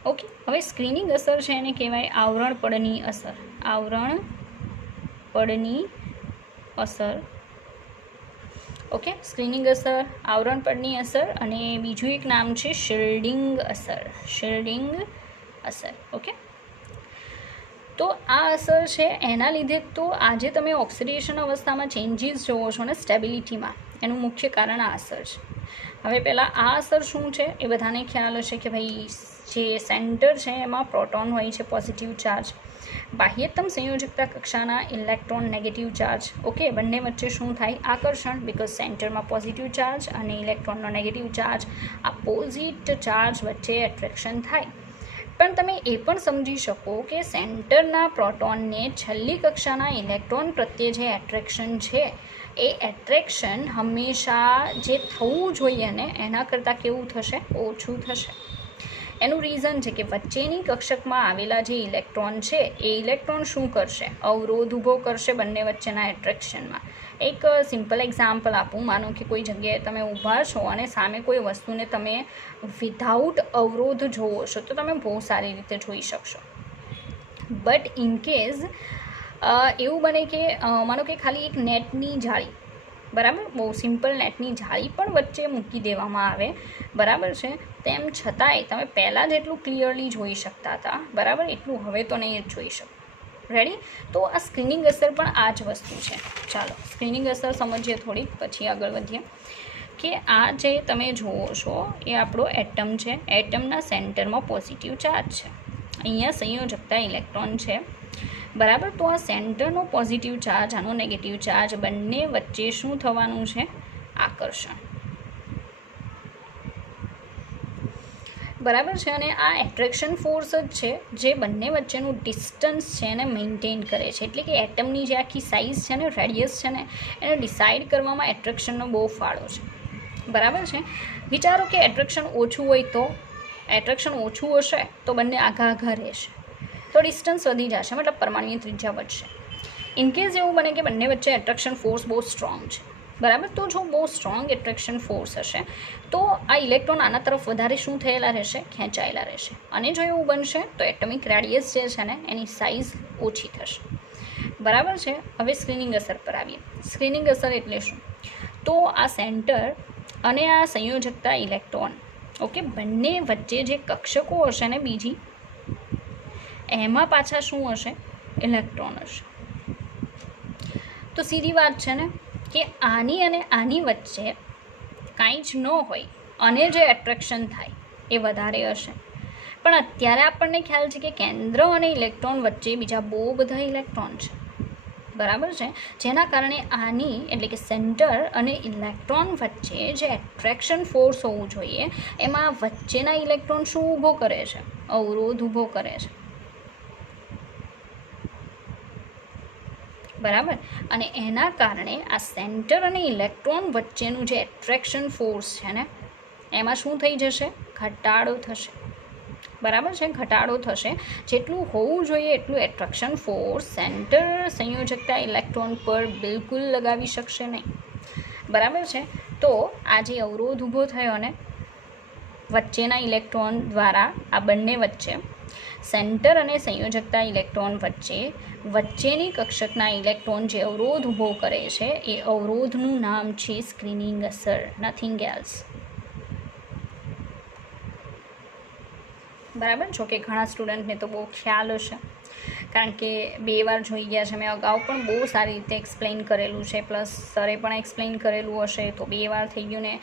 ઓકે, હવે સ્ક્રીનિંગ અસર છે એને કહેવાય આવરણ પડની અસર. આવરણ પડની અસર, ઓકે, સ્ક્રીનિંગ અસર, આવરણ પડની અસર અને બીજું એક નામ છે શિલ્ડિંગ અસર. શિલ્ડિંગ અસર, ઓકે. તો આ અસર છે એના લીધે તો આજે તમે ઓક્સિડેશન અવસ્થામાં ચેન્જીસ જોવો છો ને સ્ટેબિલિટીમાં, એનું મુખ્ય કારણ આ અસર છે. હવે પહેલાં આ અસર શું છે એ બધાને ખ્યાલ હશે કે ભાઈ જે સેન્ટર છે એમાં પ્રોટોન હોય છે, પોઝિટિવ ચાર્જ. બાહ્યતમ સંયોજકતા કક્ષાના ઇલેક્ટ્રોન નેગેટિવ ચાર્જ. ઓકે, બંને વચ્ચે શું થાય? આકર્ષણ, બિકોઝ સેન્ટરમાં પોઝિટિવ ચાર્જ અને ઇલેક્ટ્રોનનો નેગેટિવ ચાર્જ, અપોઝિટ ચાર્જ વચ્ચે એટ્રેક્શન થાય. પણ તમે એ પણ સમજી શકો કે સેન્ટરના પ્રોટોનને છેલ્લી કક્ષાના ઇલેક્ટ્રોન પ્રત્યે જે એટ્રેક્શન છે એ એટ્રેક્શન હંમેશા જે થવું જોઈએ ને એના કરતાં કેવું થશે? ઓછું થશે. એનું રીઝન છે કે વચ્ચેની કક્ષકમાં આવેલા જે ઇલેક્ટ્રોન છે એ ઇલેક્ટ્રોન શું કરશે? અવરોધ ઊભો કરશે બંને વચ્ચેના એટ્રેક્શનમાં. એક સિમ્પલ એક્ઝામ્પલ આપું. માનો કે કોઈ જગ્યાએ તમે ઊભા છો અને સામે કોઈ વસ્તુને તમે વિધાઉટ અવરોધ જોવો છો તો તમે બહુ સારી રીતે જોઈ શકશો. બટ ઇનકેસ એવું બને કે માનો કે ખાલી એક નેટની જાળી, બરાબર, બહુ સિમ્પલ નેટની જાળી પણ વચ્ચે મૂકી દેવામાં આવે, બરાબર છે, તેમ છતાંય તમે પહેલાં જેટલું ક્લિયરલી જોઈ શકતા હતા, બરાબર, એટલું હવે તો નહીં જ જોઈ શકો. રેડી? તો આ સ્ક્રીનિંગ અસર પણ આ જ વસ્તુ છે. ચાલો, સ્ક્રીનિંગ અસર સમજીએ થોડીક, પછી આગળ વધીએ. કે આ જે તમે જુઓ છો એ આપણો એટમ છે. એટમના સેન્ટરમાં પોઝિટિવ ચાર્જ છે, અહીંયા સંયોજકતા ઇલેક્ટ્રોન છે, બરાબર. તો આ સેન્ટરનો પોઝિટિવ ચાર્જ, આનો નેગેટિવ ચાર્જ, બંને વચ્ચે શું થવાનું છે? આકર્ષણ, બરાબર છે. અને આ એટ્રેક્શન ફોર્સ જ છે જે બંને વચ્ચેનું ડિસ્ટન્સ છે એને મેન્ટેન કરે છે. એટલે કે એટમની જે આખી સાઇઝ છે ને, રેડિયસ છે ને, એને ડિસાઇડ કરવામાં એટ્રેક્શનનો બહુ ફાળો છે, બરાબર છે. વિચારો કે એટ્રેક્શન ઓછું હોય તો, એટ્રેક્શન ઓછું હશે તો બંને આઘા આઘા રહેશે, તો ડિસ્ટન્સ વધી જશે, મતલબ પરમાણુની ત્રિજ્યા વધશે. ઇનકેસ એવું બને કે બંને વચ્ચે એટ્રેક્શન ફોર્સ બહુ સ્ટ્રોંગ છે, બરાબર, તો જો બહુ સ્ટ્રોંગ એટ્રેક્શન ફોર્સ હશે તો આ ઇલેક્ટ્રોન આના તરફ વધારે શું થયેલા રહેશે? ખેંચાયેલા રહેશે. અને જો એવું બનશે તો એટમિક રેડિયસ જે છે ને એની સાઇઝ ઓછી થશે, બરાબર છે. હવે સ્ક્રીનિંગ અસર પર આવીએ. સ્ક્રીનિંગ અસર એટલે શું? તો આ સેન્ટર અને આ સંયોજકતા ઇલેક્ટ્રોન, ઓકે, બંને વચ્ચે જે કક્ષકો હશે ને બીજી, એમાં પાછા શું હશે? ઇલેક્ટ્રોન હશે. તો સીધી વાત છે ને કે આની અને આની વચ્ચે કાંઈ જ ન હોય અને જે એટ્રેક્શન થાય એ વધારે હશે. પણ અત્યારે આપણને ખ્યાલ છે કે કેન્દ્ર અને ઇલેક્ટ્રોન વચ્ચે બીજા બહુ બધા ઇલેક્ટ્રોન છે, બરાબર છે, જેના કારણે આની એટલે કે સેન્ટર અને ઇલેક્ટ્રોન વચ્ચે જે એટ્રેક્શન ફોર્સ હોવું જોઈએ એમાં વચ્ચેના ઇલેક્ટ્રોન શું ઊભો કરે છે? અવરોધ ઊભો કરે છે, બરાબર. અને એના કારણે આ સેન્ટર અને ઇલેક્ટ્રોન વચ્ચેનું જે એટ્રેક્શન ફોર્સ છે ને એમાં શું થઈ જશે? ઘટાડો થશે, બરાબર છે, ઘટાડો થશે. જેટલું હોવું જોઈએ એટલું એટ્રેક્શન ફોર્સ સેન્ટર સંયોજકતા ઇલેક્ટ્રોન પર બિલકુલ લગાવી શકશે નહીં. બરાબર છે. તો આ જે અવરોધ ઊભો થયો ને વચ્ચેના ઇલેક્ટ્રોન દ્વારા, આ બંને વચ્ચે સેન્ટર અને સંયોજકતા ઇલેક્ટ્રોન વચ્ચેની કક્ષકના ઇલેક્ટ્રોન જે અવરોધ ઊભો કરે છે એ અવરોધનું નામ છે સ્ક્રીનિંગ અસર, નથિંગ એલ્સ. બરાબર. જો કે ઘણા સ્ટુડન્ટને તો બહુ ખ્યાલ હશે, કારણ કે 2 વાર જોઈ ગયા છે. મેં અગાઉ પણ બહુ સારી રીતે એક્સપ્લેન કરેલું છે, પ્લસ સરે પણ એક્સપ્લેન કરેલું હશે, તો 2 વાર થઈ ગયું ને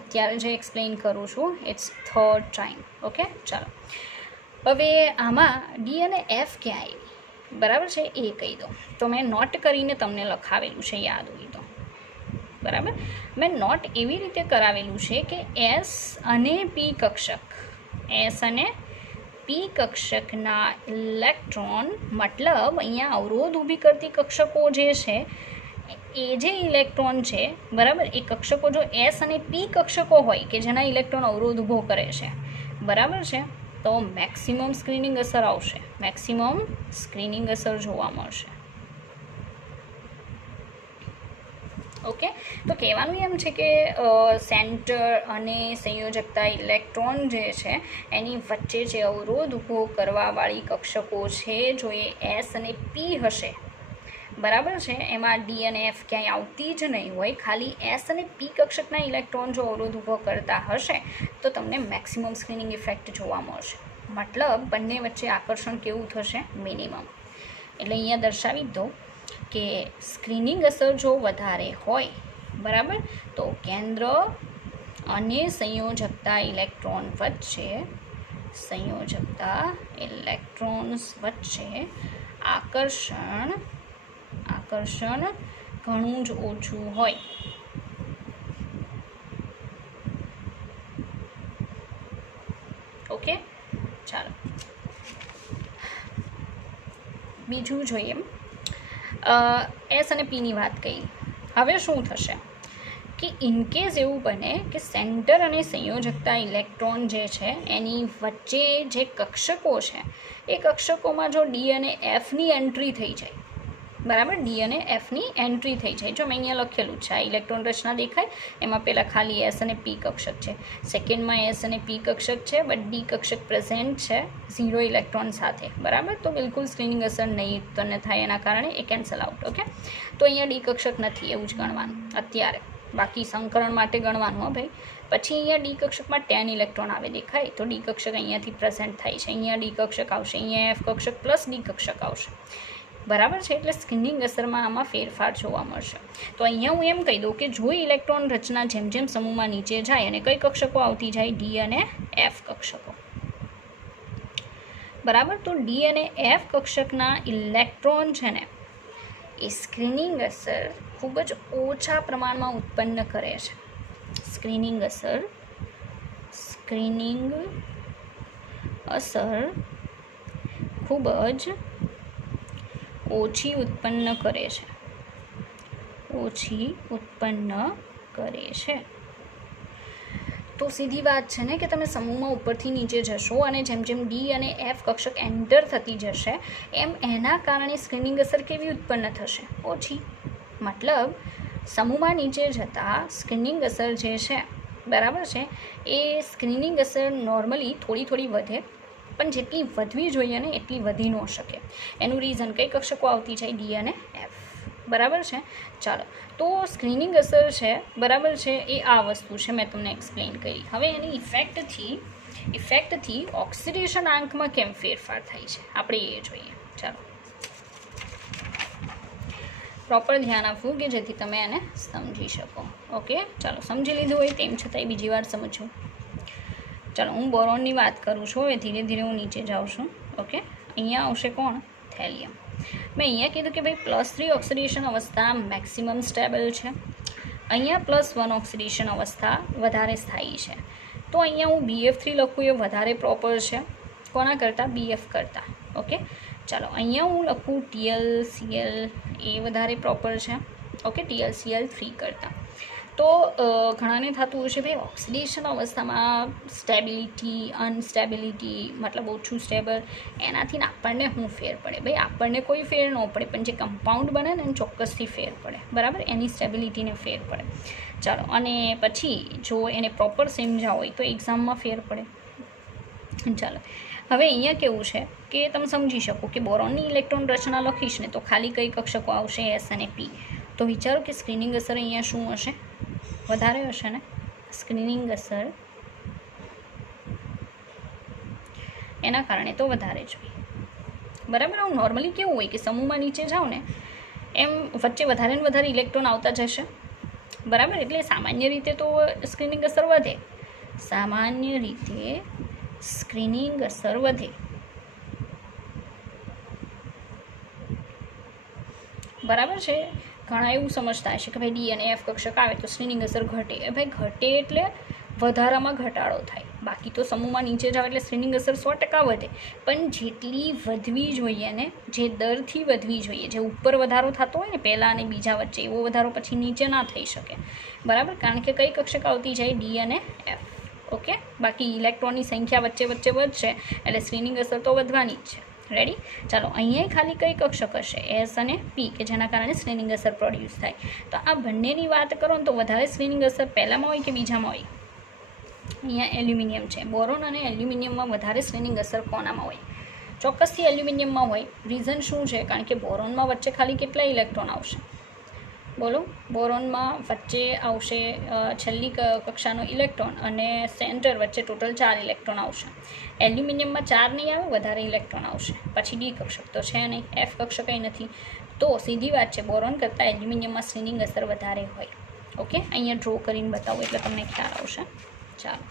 અત્યારે જે એક્સપ્લેન કરું છું ઇટ્સ 3rd ટાઈમ. ઓકે, ચાલો. હવે આમાં ડી અને એફ ક્યાં આવી, બરાબર છે, એ કહી દો. તો મેં નોટ કરીને તમને લખાવેલું છે, યાદ હોય તો. બરાબર. મેં નોટ એવી રીતે કરાવેલું છે કે એસ અને પી કક્ષક, એસ અને પી કક્ષકના ઇલેક્ટ્રોન, મતલબ અહીંયા અવરોધ ઊભી કરતી કક્ષકો જે છે એ જે ઇલેક્ટ્રોન છે, બરાબર, એ કક્ષકો જો એસ અને પી કક્ષકો હોય કે જેના ઇલેક્ટ્રોન અવરોધ ઊભો કરે છે, બરાબર છે, તો મેક્સિમમ સ્ક્રીનિંગ અસર આવશે, મેક્સિમમ સ્ક્રીનિંગ અસર જોવા મળશે. ઓકે, તો કહેવાનું એમ છે કે સેન્ટર અને સંયોજકતા ઇલેક્ટ્રોન જે છે એની વચ્ચે જે અવરોધ ઊભો કરવાવાળી કક્ષકો છે, જો એ એસ અને પી હશે, બરાબર છે, એમાં ડી અને એફ ક્યાંય આવતી જ નહીં હોય, ખાલી એસ અને પી કક્ષકના ઇલેક્ટ્રોન જો અવરોધ ઊભો કરતા હશે તો તમને મેક્સિમમ સ્ક્રીનિંગ ઇફેક્ટ જોવા મળશે. મતલબ બંને વચ્ચે આકર્ષણ કેવું થશે, મિનિમમ. એટલે અહીંયા દર્શાવી દો કે સ્ક્રીનિંગ અસર જો વધારે હોય, બરાબર, તો કેન્દ્ર અને સંયોજકતા ઇલેક્ટ્રોન વચ્ચે આકર્ષણ ઘણું જ ઓછું હોય. ઓકે, ચાલો બીજું જોઈએ. એસ અને પીની વાત કરી. હવે શું થશે કે ઇનકેસ એવું બને કે સેન્ટર અને સંયોજકતા ઇલેક્ટ્રોન જે છે એની વચ્ચે જે કક્ષકો છે એ કક્ષકોમાં જો ડી અને એફની એન્ટ્રી થઈ જાય, બરાબર, ડી અને એફની એન્ટ્રી થઈ જાય. જો મેં અહીંયા લખેલું છે, આ ઇલેક્ટ્રોન રચના દેખાય, એમાં પહેલાં ખાલી એસ અને પી કક્ષક છે, સેકન્ડમાં એસ અને પી કક્ષક છે, બટ ડી કક્ષક પ્રેઝન્ટ છે 0 ઇલેક્ટ્રોન સાથે, બરાબર, તો બિલકુલ સ્ક્રીનિંગ અસર નહીં તને થાય, એના કારણે એ કેન્સલ આઉટ. ઓકે, તો અહીંયા ડી કક્ષક નથી એવું જ ગણવાનું અત્યારે, બાકી સંકરણ માટે ગણવાનું. હો ભાઈ, પછી અહીંયા ડી કક્ષકમાં 10 ઇલેક્ટ્રોન આવે દેખાય, તો ડી કક્ષક અહીંયાથી પ્રેઝન્ટ થાય છે, અહીંયા ડી કક્ષક આવશે, અહીંયા એફ કક્ષક પ્લસ ડી કક્ષક આવશે, બરાબર છે. એટલે સ્ક્રીનિંગ અસરમાં આમાં ફેરફાર જોવા મળશે. તો અહીંયા હું એમ કહી દઉં કે જો ઇલેક્ટ્રોન રચના જેમ જેમ સમૂહમાં નીચે જાય અને કઈ કક્ષકો આવતી જાય, ડી અને એફ કક્ષકો, બરાબર, તો ડી અને એફ કક્ષકના ઇલેક્ટ્રોન છે ને એ સ્ક્રીનિંગ અસર ખૂબ જ ઓછા પ્રમાણમાં ઉત્પન્ન કરે છે. સ્ક્રીનિંગ અસર ખૂબ જ ઓછી ઉત્પન્ન કરે છે. તો સીધી વાત છે ને કે તમે સમૂહમાં ઉપરથી નીચે જશો અને જેમ જેમ ડી અને એફ કક્ષક એન્ટર થતી જશે એમ એના કારણે સ્ક્રીનિંગ અસર કેવી ઉત્પન્ન થશે, ઓછી. મતલબ સમૂહમાં નીચે જતાં સ્ક્રીનિંગ અસર જે છે, બરાબર છે, એ સ્ક્રીનિંગ અસર નોર્મલી થોડી વધે, પણ જેટલી વધવી જોઈએ ને એટલી વધી ન શકે. એનું રીઝન કઈ કક્ષકો આવતી જાય, ડી અને એફ, બરાબર છે. ચાલો, તો સ્ક્રીનિંગ અસર છે, બરાબર છે, એ આ વસ્તુ છે, મેં તમને એક્સપ્લેન કરી. હવે એની ઇફેક્ટથી ઓક્સિડેશન આંકમાં કેમ ફેરફાર થાય છે આપણે એ જોઈએ. ચાલો પ્રોપર ધ્યાન આપવું કે જેથી તમે એને સમજી શકો. ઓકે, ચાલો સમજી લીધું હોય તેમ છતાંય બીજી વાર સમજવું. ચાલો હું બોરોનની વાત કરું છું, હવે ધીરે ધીરે હું નીચે જાઉં છું. ઓકે, અહીંયા આવશે કોણ, થેલિયમ. મેં અહીંયા કીધું કે ભાઈ +3 ઓક્સિડેશન અવસ્થા મેક્સિમમ સ્ટેબલ છે, અહીંયા +1 ઓક્સિડેશન અવસ્થા વધારે સ્થાયી છે. તો અહીંયા હું BF3 લખું એ વધારે પ્રોપર છે, કોના કરતાં, BF કરતાં. ઓકે, ચાલો અહીંયા હું લખું TlCl એ વધારે પ્રોપર છે. ઓકે, TlCl3 કરતાં. તો ઘણાને થતું હશે ભાઈ ઓક્સિડેશન અવસ્થામાં સ્ટેબિલિટી અનસ્ટેબિલિટી મતલબ ઓછું સ્ટેબલ એનાથી આપણને શું ફેર પડે? ભાઈ આપણને કોઈ ફેર ન પડે, પણ જે કમ્પાઉન્ડ બને ને એને ચોક્કસથી ફેર પડે, બરાબર, એની સ્ટેબિલિટીને ફેર પડે. ચાલો, અને પછી જો એને પ્રોપર સમજ્યા હોય તો એક્ઝામમાં ફેર પડે. ચાલો, હવે અહીંયા કેવું છે કે તમે સમજી શકો કે બોરોનની ઇલેક્ટ્રોન રચના લખીશ ને તો ખાલી કઈ કક્ષકો આવશે? એસ અને પી. તો વિચારો કે સ્ક્રીનિંગ અસર અહીંયા શું હશે? વધારે હશે ને સ્ક્રીનિંગ અસર, એના કારણે તો વધારે જ હોય, બરાબર. આવું નોર્મલી કેવું હોય કે સમૂહમાં નીચે જાઓ ને એમ વચ્ચે વધારે ને વધારે ઇલેક્ટ્રોન આવતા જશે, બરાબર. એટલે સામાન્ય રીતે તો સ્ક્રીનિંગ અસર વધે, સામાન્ય રીતે સ્ક્રીનિંગ અસર વધે, બરાબર છે. ઘણા એવું સમજતા હશે કે ભાઈ ડી અને એફ કક્ષક આવે તો સ્ક્રીનિંગ અસર ઘટે. ભાઈ ઘટે એટલે વધારામાં ઘટાડો થાય, બાકી તો સમૂહમાં નીચે જાવ એટલે સ્ક્રીનિંગ અસર 100% વધે, પણ જેટલી વધવી જોઈએ ને, જે દરથી વધવી જોઈએ, જે ઉપર વધારો થતો હોય ને પહેલાં અને બીજા વચ્ચે, એવો વધારો પછી નીચે ના થઈ શકે, બરાબર. કારણ કે કઈ કક્ષક આવતી જાય? ડી અને એફ. ઓકે, બાકી ઇલેક્ટ્રોનની સંખ્યા વચ્ચે વચ્ચે વધશે એટલે સ્ક્રીનિંગ અસર તો વધવાની જ છે. રેડી? ચાલો, અહીંયા ખાલી કઈ કક્ષક હશે? એસ અને પી, કે જેના કારણે સ્ક્રીનિંગ અસર પ્રોડ્યુસ થાય. તો આ બંનેની વાત કરો ને તો વધારે સ્ક્રીનિંગ અસર પહેલામાં હોય કે બીજામાં હોય? અહીંયા એલ્યુમિનિયમ છે. બોરોન અને એલ્યુમિનિયમમાં વધારે સ્ક્રીનિંગ અસર કોનામાં હોય? ચોક્કસથી એલ્યુમિનિયમમાં હોય. રીઝન શું છે? કારણ કે બોરોનમાં વચ્ચે ખાલી કેટલા ઇલેક્ટ્રોન આવશે? બોલો. બોરોનમાં વચ્ચે આવશે છેલ્લી કક્ષાનો ઇલેક્ટ્રોન અને સેન્ટર વચ્ચે ટોટલ 4 ઇલેક્ટ્રોન આવશે. એલ્યુમિનિયમમાં 4 નહીં આવે, વધારે ઇલેક્ટ્રોન આવશે. પછી ડી કક્ષક તો છે નહીં, એફ કક્ષક કંઈ નથી. તો સીધી વાત છે, બોરોન કરતાં એલ્યુમિનિયમમાં સ્ક્રીનિંગ અસર વધારે હોય. ઓકે, અહીંયા ડ્રો કરીને બતાવું એટલે તમને ખ્યાલ આવશે. ચાલો,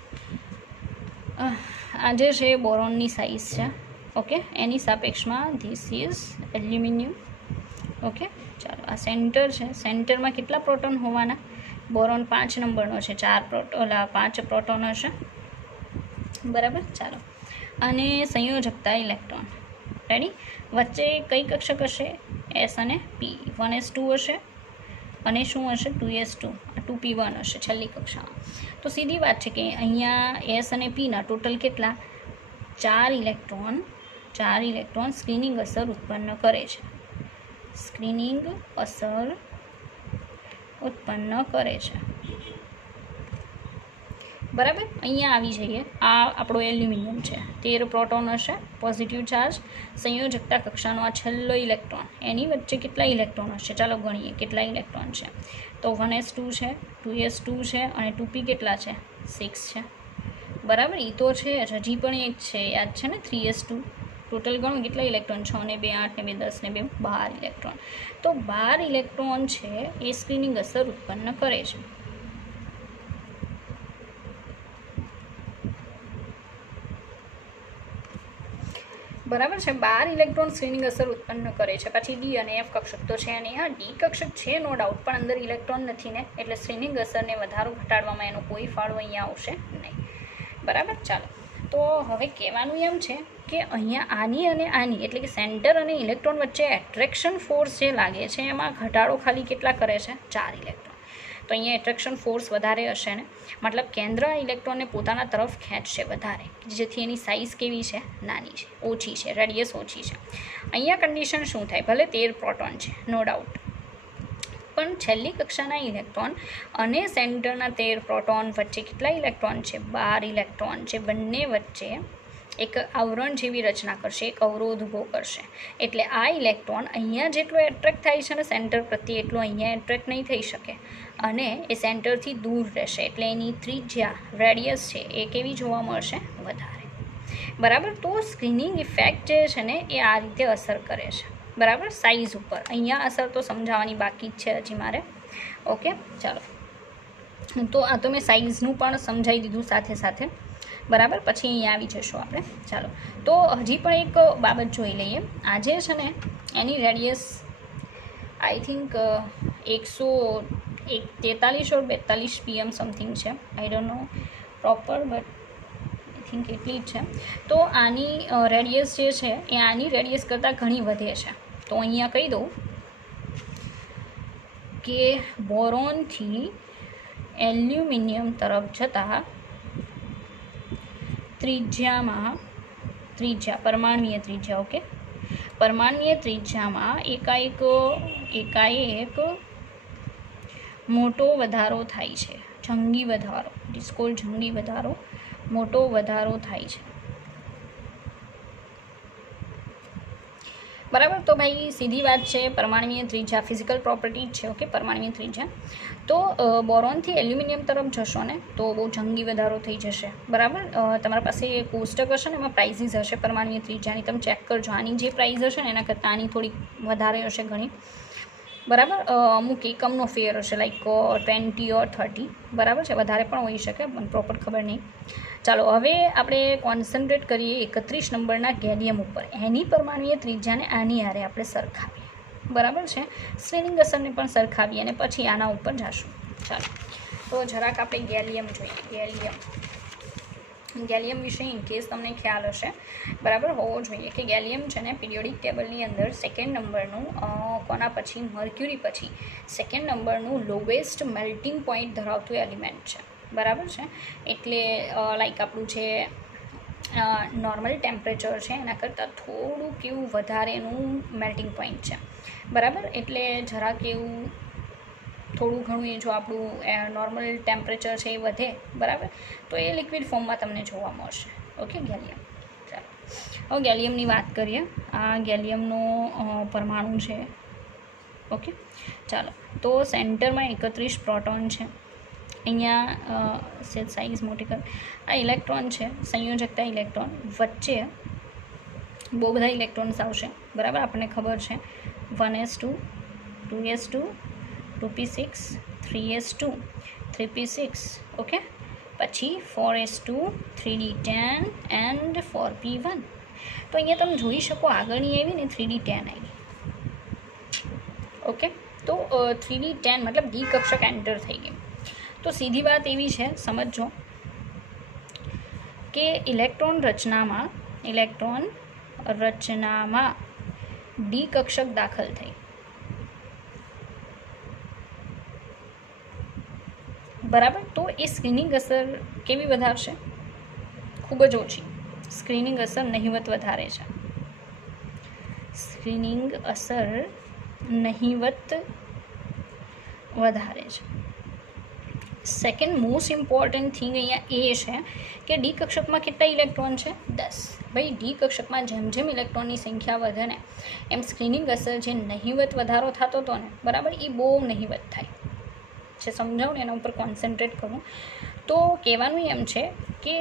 આ જે છે બોરોનની સાઇઝ છે. ઓકે, એની સાપેક્ષમાં ધીસ ઇઝ એલ્યુમિનિયમ. ઓકે, ચાલો, આ સેન્ટર છે. સેન્ટરમાં કેટલા પ્રોટોન હોવાના? બોરોન 5 નંબરનો છે, 5 પ્રોટોન હશે, બરાબર. ચાલો, અને સંયોજકતા ઇલેક્ટ્રોન. રેડી? વચ્ચે કઈ કક્ષક હશે? એસ અને પી. 1s2 હશે અને શું હશે? 2s2. આ 2p1 હશે છેલ્લી કક્ષામાં. તો સીધી વાત છે કે અહીંયા એસ અને પીના ટોટલ કેટલા? 4 ઇલેક્ટ્રોન સ્ક્રીનિંગ અસર ઉત્પન્ન કરે છે. સ્ક્રીનિંગ અસર ઉત્પન્ન કરે છે, બરાબર. અહીંયા આવી જઈએ. આ આપણો એલ્યુમિનિયમ છે, 13 પ્રોટોન હશે, પોઝિટિવ ચાર્જ. સંયોજકતા કક્ષાનો આ છેલ્લો ઇલેક્ટ્રોન, એની વચ્ચે કેટલા ઇલેક્ટ્રોન હશે? ચાલો ગણીએ કેટલા ઇલેક્ટ્રોન છે. તો 1s2 છે, 2s2 છે અને 2p કેટલા છે? 6 છે, બરાબર. એ તો છે, હજી પણ એક છે, યાદ છે ને, 3s2. ટોટલ ગણો કેટલા ઇલેક્ટ્રોન? 6 ને 2 8 ને 2 10 ને 2 12 ઇલેક્ટ્રોન. તો 12 ઇલેક્ટ્રોન છે એ સ્ક્રીનિંગ અસર ઉત્પન્ન કરે છે, બરાબર છે. 12 ઇલેક્ટ્રોન સ્ક્રીનિંગ અસર ઉત્પન્ન કરે છે. પછી ડી અને એફ કક્ષક તો છે નહીં. હા, ડી કક્ષક છે નો ડાઉટ, પણ અંદર ઇલેક્ટ્રોન નથી ને, એટલે સ્ક્રીનિંગ અસરને વધારો ઘટાડવામાં એનો કોઈ ફાળો અહીંયા આવશે નહીં, બરાબર. ચાલો, તો હવે કહેવાનું એમ છે કે અહીંયા આની અને આની એટલે કે સેન્ટર અને ઇલેક્ટ્રોન વચ્ચે એટ્રેક્શન ફોર્સ જે લાગે છે એમાં ઘટાડો ખાલી કેટલા કરે છે? 4 ઇલેક્ટ્રોન. તો અહીંયા એટ્રેક્શન ફોર્સ વધારે હશે ને, મતલબ કેન્દ્ર ઇલેક્ટ્રોનને પોતાના તરફ ખેંચશે વધારે, જેથી એની સાઇઝ કેવી છે? નાની છે, ઓછી છે, રેડિયસ ઓછી છે. અહીંયા કન્ડિશન શું થાય? ભલે 13 પ્રોટોન છે, નો ડાઉટ, પણ છેલ્લી કક્ષાના ઇલેક્ટ્રોન અને સેન્ટરના 13 પ્રોટોન વચ્ચે કેટલા ઇલેક્ટ્રોન છે? 12 ઇલેક્ટ્રોન, જે બંને વચ્ચે એક આવરણ જેવી રચના કરશે, એક અવરોધ ઊભો કરશે. એટલે આ ઇલેક્ટ્રોન અહીંયા જેટલો એટ્રેક્ટ થાય છે ને સેન્ટર પ્રત્યે, એટલો અહીંયા એટ્રેક્ટ નહીં થઈ શકે અને એ સેન્ટરથી દૂર રહેશે. એટલે એની ત્રિજ્યા, રેડિયસ છે એ કેવી જોવા મળશે? વધારે, બરાબર. તો સ્ક્રીનિંગ ઇફેક્ટ જે છે ને એ આ રીતે અસર કરે છે, બરાબર, સાઇઝ ઉપર. અહીંયા અસર તો સમજાવવાની બાકી જ છે હજી મારે. ઓકે, ચાલો, તો આ તો મેં સાઇઝનું પણ સમજાવી દીધું સાથે સાથે, બરાબર. પછી અહીંયા આવી જશું આપણે. ચાલો, તો હજી પણ એક બાબત જોઈ લઈએ. આજે છે ને એની radius I think 143 or 42 PM something છે, I don't know proper, but I think એટલી જ છે. તો આની રેડિયસ જે છે એ આની રેડિયસ કરતાં ઘણી વધે છે. તો અહીંયા કહી દઉં કે બોરોનથી એલ્યુમિનિયમ તરફ જતા ત્રિજ્યા પરમાણ્વીય ત્રિજ્યા, ઓકે, પરમાણ્વીય ત્રિજ્યામાં એકાએક મોટો વધારો થાય છે, જંગી વધારો, ડિસ્કોલ જંગી વધારો, મોટો વધારો થાય છે, બરાબર. તો ભાઈ સીધી વાત છે, પરમાણ્વીય ત્રિજ્યા ફિઝિકલ પ્રોપર્ટી જ છે, ઓકે, પરમાણ્વીય ત્રિજ્યા. તો બોરોનથી એલ્યુમિનિયમ તરફ જશો ને તો બહુ જંગી વધારો થઈ જશે, બરાબર. તમારા પાસે કોષ્ટક હશે ને એમાં પ્રાઇઝીસ હશે પરમાણ્વીય ત્રિજ્યાની, તમે ચેક કરજો. આની જે પ્રાઇઝ હશે ને એના કરતાં આની થોડી વધારે હશે ઘણી, બરાબર. અમુક એકમનો ફેર હશે, લાઈક 20 or 30, બરાબર છે, વધારે પણ હોઈ શકે, મને પ્રોપર ખબર નહીં. ચાલો હવે આપણે કોન્સન્ટ્રેટ કરીએ 31 નંબરના ગેલિયમ ઉપર. એની પરમાણ્વીય ત્રિજ્યાને આની હારે આપણે સરખાવીએ, બરાબર છે. સ્ક્રીનિંગ અસરને પણ સરખાવીએ અને પછી આના ઉપર જઈશું. ચાલો તો જરાક આપણે ગેલિયમ જોઈએ. ગેલિયમ વિશે ઇનકેસ તમને ખ્યાલ હશે, બરાબર હોવો જોઈએ કે ગેલિયમ છે ને પીરિયોડિક ટેબલની અંદર સેકન્ડ નંબરનું, કોના પછી, મર્ક્યુરી પછી સેકન્ડ નંબરનું લોવેસ્ટ મેલ્ટિંગ પોઈન્ટ ધરાવતું એલિમેન્ટ છે, બરાબર છે. એટલે લાઈક આપણું છે નોર્મલ ટેમ્પરેચર છે એના કરતાં થોડું કેવું વધારેનું મેલ્ટિંગ પોઈન્ટ છે, બરાબર. એટલે જરાક એવું થોડું ઘણું એ જો આપણું નોર્મલ ટેમ્પરેચર છે એ વધે, બરાબર, તો એ લિક્વિડ ફોર્મમાં તમને જોવા મળશે, ઓકે, ગેલિયમ. ચાલો હવે ગેલિયમની વાત કરીએ. આ ગેલિયમનો પરમાણુ છે, ઓકે. ચાલો તો સેન્ટરમાં 31 પ્રોટોન છે, અહીંયા સાઇઝ મોટી કર. આ ઇલેક્ટ્રોન છે, સંયોજકતા ઇલેક્ટ્રોન, વચ્ચે બહુ બધા ઇલેક્ટ્રોન્સ આવશે, બરાબર, આપણને ખબર છે. 1s2, 2s2, 2p6, 3s2, 3p6, okay, પછી 4s2, 3d10 એન્ડ 4p1. તો અહીંયા તમે જોઈ શકો આગળની આવી ને 3d10 આવી, ઓકે. તો 3d10 મતલબ ડી કક્ષક એન્ટર થઈ ગઈ. તો સીધી વાત એવી છે, સમજો કે ઇલેક્ટ્રોન રચનામાં ડી કક્ષક દાખલ થઈ, બરાબર. તો એ સ્ક્રીનિંગ અસર કેવી વધારશે? ખૂબ જ ઓછી. સ્ક્રીનિંગ અસર નહિવત વધારે છે, સ્ક્રીનિંગ અસર નહિવત વધારે છે. સેકન્ડ મોસ્ટ ઇમ્પોર્ટન્ટ થિંગ અહીંયા એ છે કે ડી કક્ષકમાં કેટલા ઇલેક્ટ્રોન છે? 10. ભાઈ ડી કક્ષકમાં જેમ જેમ ઇલેક્ટ્રોનની સંખ્યા વધે ને એમ સ્ક્રીનિંગ અસર જે નહિવત વધારો થતો હતો ને, બરાબર, એ બહુ નહિવત થાય છે. સમજાવું ને, એના ઉપર કોન્સન્ટ્રેટ કરું. તો કહેવાનું એમ છે કે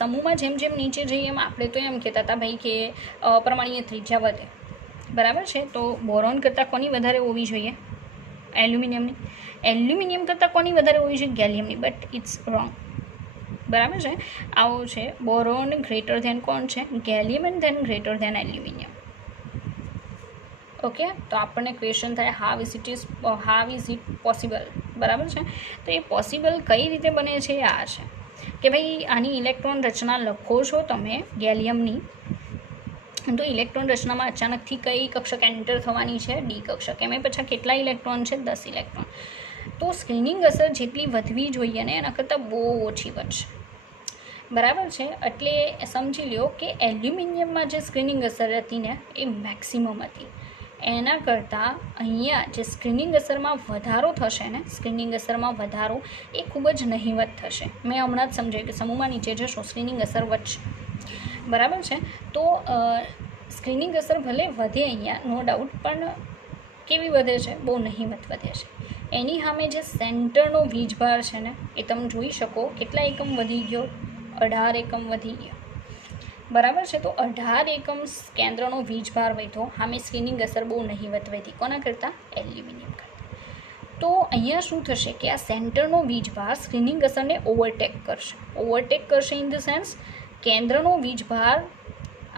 સમૂહમાં જેમ જેમ નીચે જઈએ એમ આપણે તો એમ કહેતા હતા ભાઈ કે પરમાણ્વીય ત્રિજ્યા વધે, બરાબર છે. તો બોરોન કરતાં કોની વધારે હોવી જોઈએ? એલ્યુમિનિયમની. એલ્યુમિનિયમ કરતાં કોની વધારે હોવી જોઈએ? ગેલિયમની. બટ ઇટ્સ રોંગ, બરાબર છે. આવો છે બોરોન ગ્રેટર ધેન કોણ છે? Gallium and then greater than aluminium, okay. તો આપણને ક્વેશ્ચન થાય હાવ ઇઝ ઇટ પોસિબલ, બરાબર છે. તો એ પોસિબલ કઈ રીતે બને છે? આ છે કે ભાઈ આની ઇલેક્ટ્રોન રચના લખો છો તમે ગેલિયમની, તો ઇલેક્ટ્રોન રચનામાં અચાનકથી કઈ કક્ષક એન્ટર થવાની છે? ડી કક્ષક. એમાં પછી કેટલા ઇલેક્ટ્રોન છે? 10 ઇલેક્ટ્રોન. તો સ્ક્રીનિંગ અસર જેટલી વધવી જોઈએ ને એના કરતાં બહુ ઓછી વધશે, બરાબર છે. એટલે સમજી લો કે એલ્યુમિનિયમમાં જે સ્ક્રીનિંગ અસર હતી ને એ મેક્સિમમ હતી, એના કરતાં અહીંયા જે સ્ક્રીનિંગ અસરમાં વધારો થશે ને, સ્ક્રીનિંગ અસરમાં વધારો એ ખૂબ જ નહિવત થશે. મેં હમણાં જ સમજાયું કે સમૂહમાં નીચે જશો સ્ક્રીનિંગ અસર વધશે, બરાબર છે. તો સ્ક્રીનિંગ અસર ભલે વધે અહીંયા નો ડાઉટ, પણ કેવી વધે છે? બહુ નહિવત વધે છે. એની સામે જે સેન્ટરનો વીજભાર છે ને એ તમે જોઈ શકો કેટલા એકમ વધી ગયો? 18 એકમ વધી ગયો, બરાબર છે. તો 18 એકમ કેન્દ્રનો વીજભાર વધ્યો, સામે સ્ક્રીનિંગ અસર બહુ નહિવત વધી. કોના કરતાં? એલ્યુમિનિયમ કરતાં. તો અહીંયા શું થશે કે આ સેન્ટરનો વીજભાર સ્ક્રીનિંગ અસરને ઓવરટેક કરશે ઇન ધ સેન્સ કેન્દ્રનો વીજભાર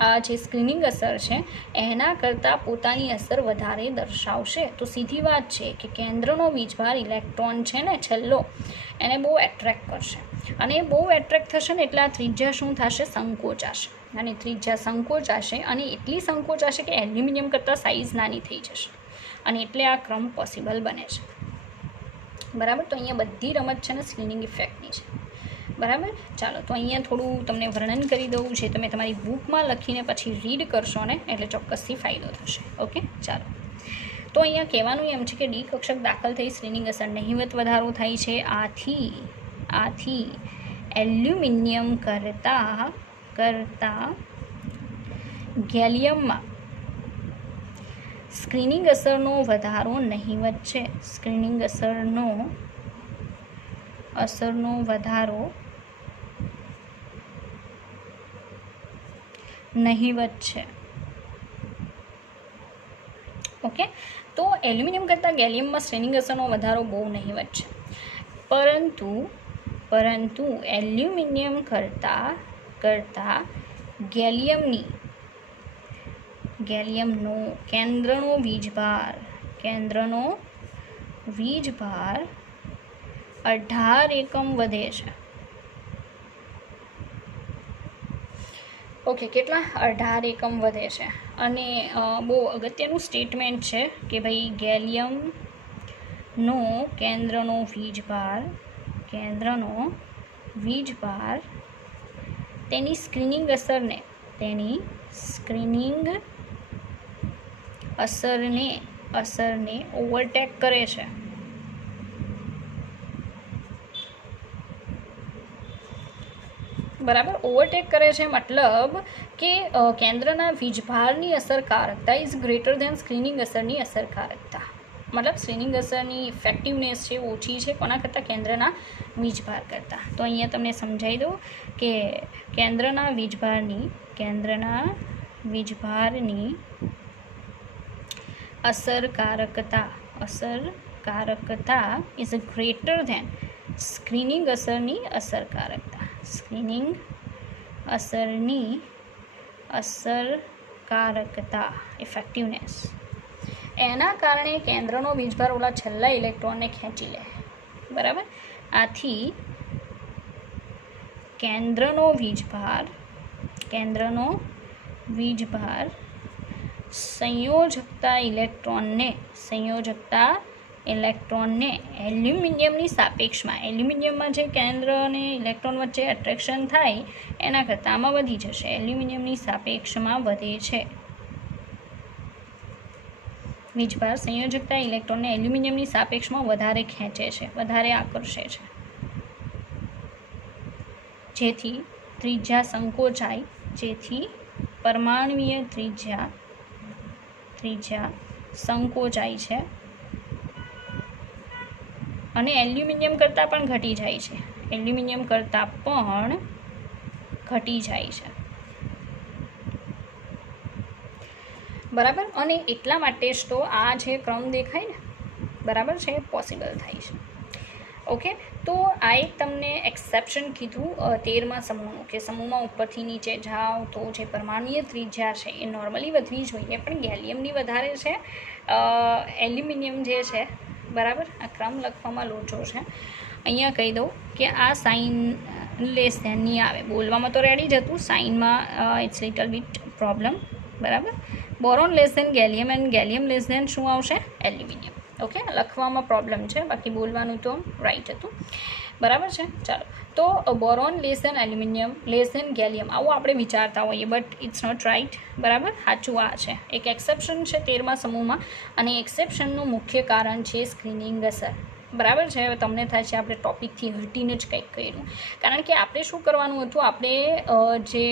આ જે સ્ક્રીનિંગ અસર છે એના કરતાં પોતાની અસર વધારે દર્શાવશે. તો સીધી વાત છે કે કેન્દ્રનો વીજભાર ઇલેક્ટ્રોન છે ને છેલ્લો એને બહુ એટ્રેક્ટ કરશે, અને એ બહુ એટ્રેક્ટ થશે ને એટલે આ ત્રિજ્યા શું થશે? સંકોચાશે. અને ત્રિજ્યા સંકોચાશે અને એટલી સંકોચાશે કે એલ્યુમિનિયમ કરતાં સાઇઝ નાની થઈ જશે, અને એટલે આ ક્રમ પોસિબલ બને છે. બરાબર. તો અહીંયા બધી રમત છે ને સ્ક્રીનિંગ ઇફેક્ટની છે. બરાબર. ચાલો તો અહીંયા થોડું તમને વર્ણન કરી દઉં છે, તમે તમારી બુકમાં લખીને પછી રીડ કરશો ને એટલે ચોક્કસથી ફાયદો થશે. ઓકે. ચાલો તો અહીંયા કહેવાનું એમ છે કે ડી કક્ષક દાખલ થઈ સ્ક્રીનિંગ અસર નહિવત વધારો થાય છે. આથી એલ્યુમિનિયમ કરતા ગેલિયમમાં સ્ક્રીનિંગ અસરનો વધારો નહિવત છે. સ્ક્રીનિંગ અસરનો વધારો નહિવત છે. ઓકે. તો એલ્યુમિનિયમ કરતાં ગેલિયમમાં સ્ક્રીનિંગ અસરનો વધારો બહુ નહિવત છે, પરંતુ એલ્યુમિનિયમ કરતાં ગેલિયમનો કેન્દ્રનો વીજભાર 18 એકમ વધે છે. ઓકે. કેટલા? 18 એકમ વધે છે. અને બહુ અગત્યનું સ્ટેટમેન્ટ છે કે ભાઈ ગેલિયમનો કેન્દ્રનો વીજભાર તેની સ્ક્રીનિંગ અસરને ઓવરટેક કરે છે. બરાબર. ઓવરટેક કરે છે મતલબ કે કેન્દ્રના વીજભારની અસરકારકતા ઇઝ ગ્રેટર ધેન સ્ક્રીનિંગ અસરની અસરકારકતા. મતલબ સ્ક્રીનિંગ અસરની ઇફેક્ટિવનેસ છે ઓછી છે કોના કરતાં? કેન્દ્રના વીજભાર કરતાં. તો અહીંયા તમને સમજાવી દઉં કે કેન્દ્રના વીજભારની અસરકારકતા ઇઝ ગ્રેટર ધેન સ્ક્રીનિંગ અસરની અસરકારકતા. સ્ક્રીનિંગ અસરની અસરકારકતા ઇફેક્ટિવનેસ. એના કારણે કેન્દ્રનો વીજભાર ઓલા છેલ્લા ઇલેક્ટ્રોનને ખેંચી લે. બરાબર. આથી કેન્દ્રનો વીજભાર સંયોજકતા ઇલેક્ટ્રોનને એલ્યુમિનિયમની સાપેક્ષમાં, એલ્યુમિનિયમમાં જે કેન્દ્ર અને ઇલેક્ટ્રોન વચ્ચે એટ્રેક્શન થાય એના કરતાં આમાં વધી જશે. એલ્યુમિનિયમની સાપેક્ષમાં વધે છે. વીજભાર સંયોજકતા ઇલેક્ટ્રોનને એલ્યુમિનિયમની સાપેક્ષમાં વધારે ખેંચે છે, વધારે આકર્ષે છે, જેથી ત્રિજ્યા સંકોચાય, જેથી પરમાણ્વીય ત્રિજ્યા સંકોચાય છે અને એલ્યુમિનિયમ કરતાં પણ ઘટી જાય છે. બરાબર. અને એટલા માટે જ તો આ જે ક્રમ દેખાય ને, બરાબર છે, પોસિબલ થાય છે. ઓકે. તો આ એક તમને એક્સેપ્શન કીધું 13મા સમૂહનું કે સમૂહમાં ઉપરથી નીચે જાઓ તો જે પરમાણુય ત્રિજ્યા છે એ નોર્મલી વધવી જોઈએ, પણ ગેલિયમની વધારે છે, એલ્યુમિનિયમ જે છે. બરાબર. આ ક્રમ લખવામાં લોચો છે. અહીંયા કહી દઉં કે આ સાઇન લેસ ધેનની આવે. બોલવામાં તો રેડી જ હતું, સાઇનમાં ઇટ્સ લિટલ બીટ પ્રોબ્લેમ. બરાબર. Boron less than gallium and gallium less than શું આવશે? એલ્યુમિનિયમ. ઓકે. લખવામાં પ્રોબ્લેમ છે, બાકી બોલવાનું તો રાઈટ હતું. બરાબર છે. ચાલો તો boron less than aluminium less than gallium આવું આપણે વિચારતા હોઈએ, બટ ઇટ્સ નોટ રાઈટ. બરાબર. સાચું આ છે. એક એક્સેપ્શન છે 13મા સમૂહમાં, અને એક્સેપ્શનનું મુખ્ય કારણ છે સ્ક્રીનિંગ અસર. બરાબર છે. હવે તમને થાય છે આપણે ટોપિકથી હટીને જ કંઈક કર્યું, કારણ કે આપણે શું કરવાનું હતું, આપણે જે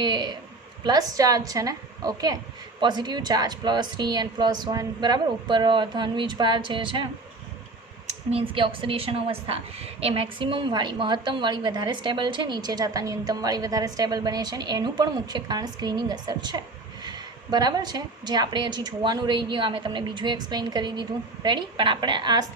પ્લસ ચાર્જ છે ને, ઓકે, પોઝિટિવ ચાર્જ +3 and +1, બરાબર, ઉપર ધન વીજભાર જે છે મીન્સ કે ઓક્સિડેશન અવસ્થા એ મહત્તમવાળી વધારે સ્ટેબલ છે, નીચે જતા ન્યૂનતમવાળી વધારે સ્ટેબલ બને છે, અને એનું પણ મુખ્ય કારણ સ્ક્રીનિંગ અસર છે. બરાબર છે. જે આપણે હજી જોવાનું રહી ગયું, અમે તમને બીજું એક્સપ્લેન કરી દીધું. રેડી. પણ આપણે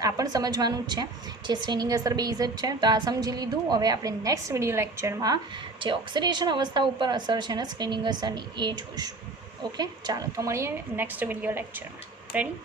આ પણ સમજવાનું જ છે, જે સ્ક્રીનિંગ અસર બેઝ જ છે. તો આ સમજી લીધું. હવે આપણે નેક્સ્ટ વિડીયો લેક્ચરમાં જે ઓક્સિડેશન અવસ્થા ઉપર અસર છે ને સ્ક્રીનિંગ અસરની એ જોઈશું. ઓકે. ચાલો તો મળીએ નેક્સ્ટ વિડીયો લેક્ચરમાં. રેડી.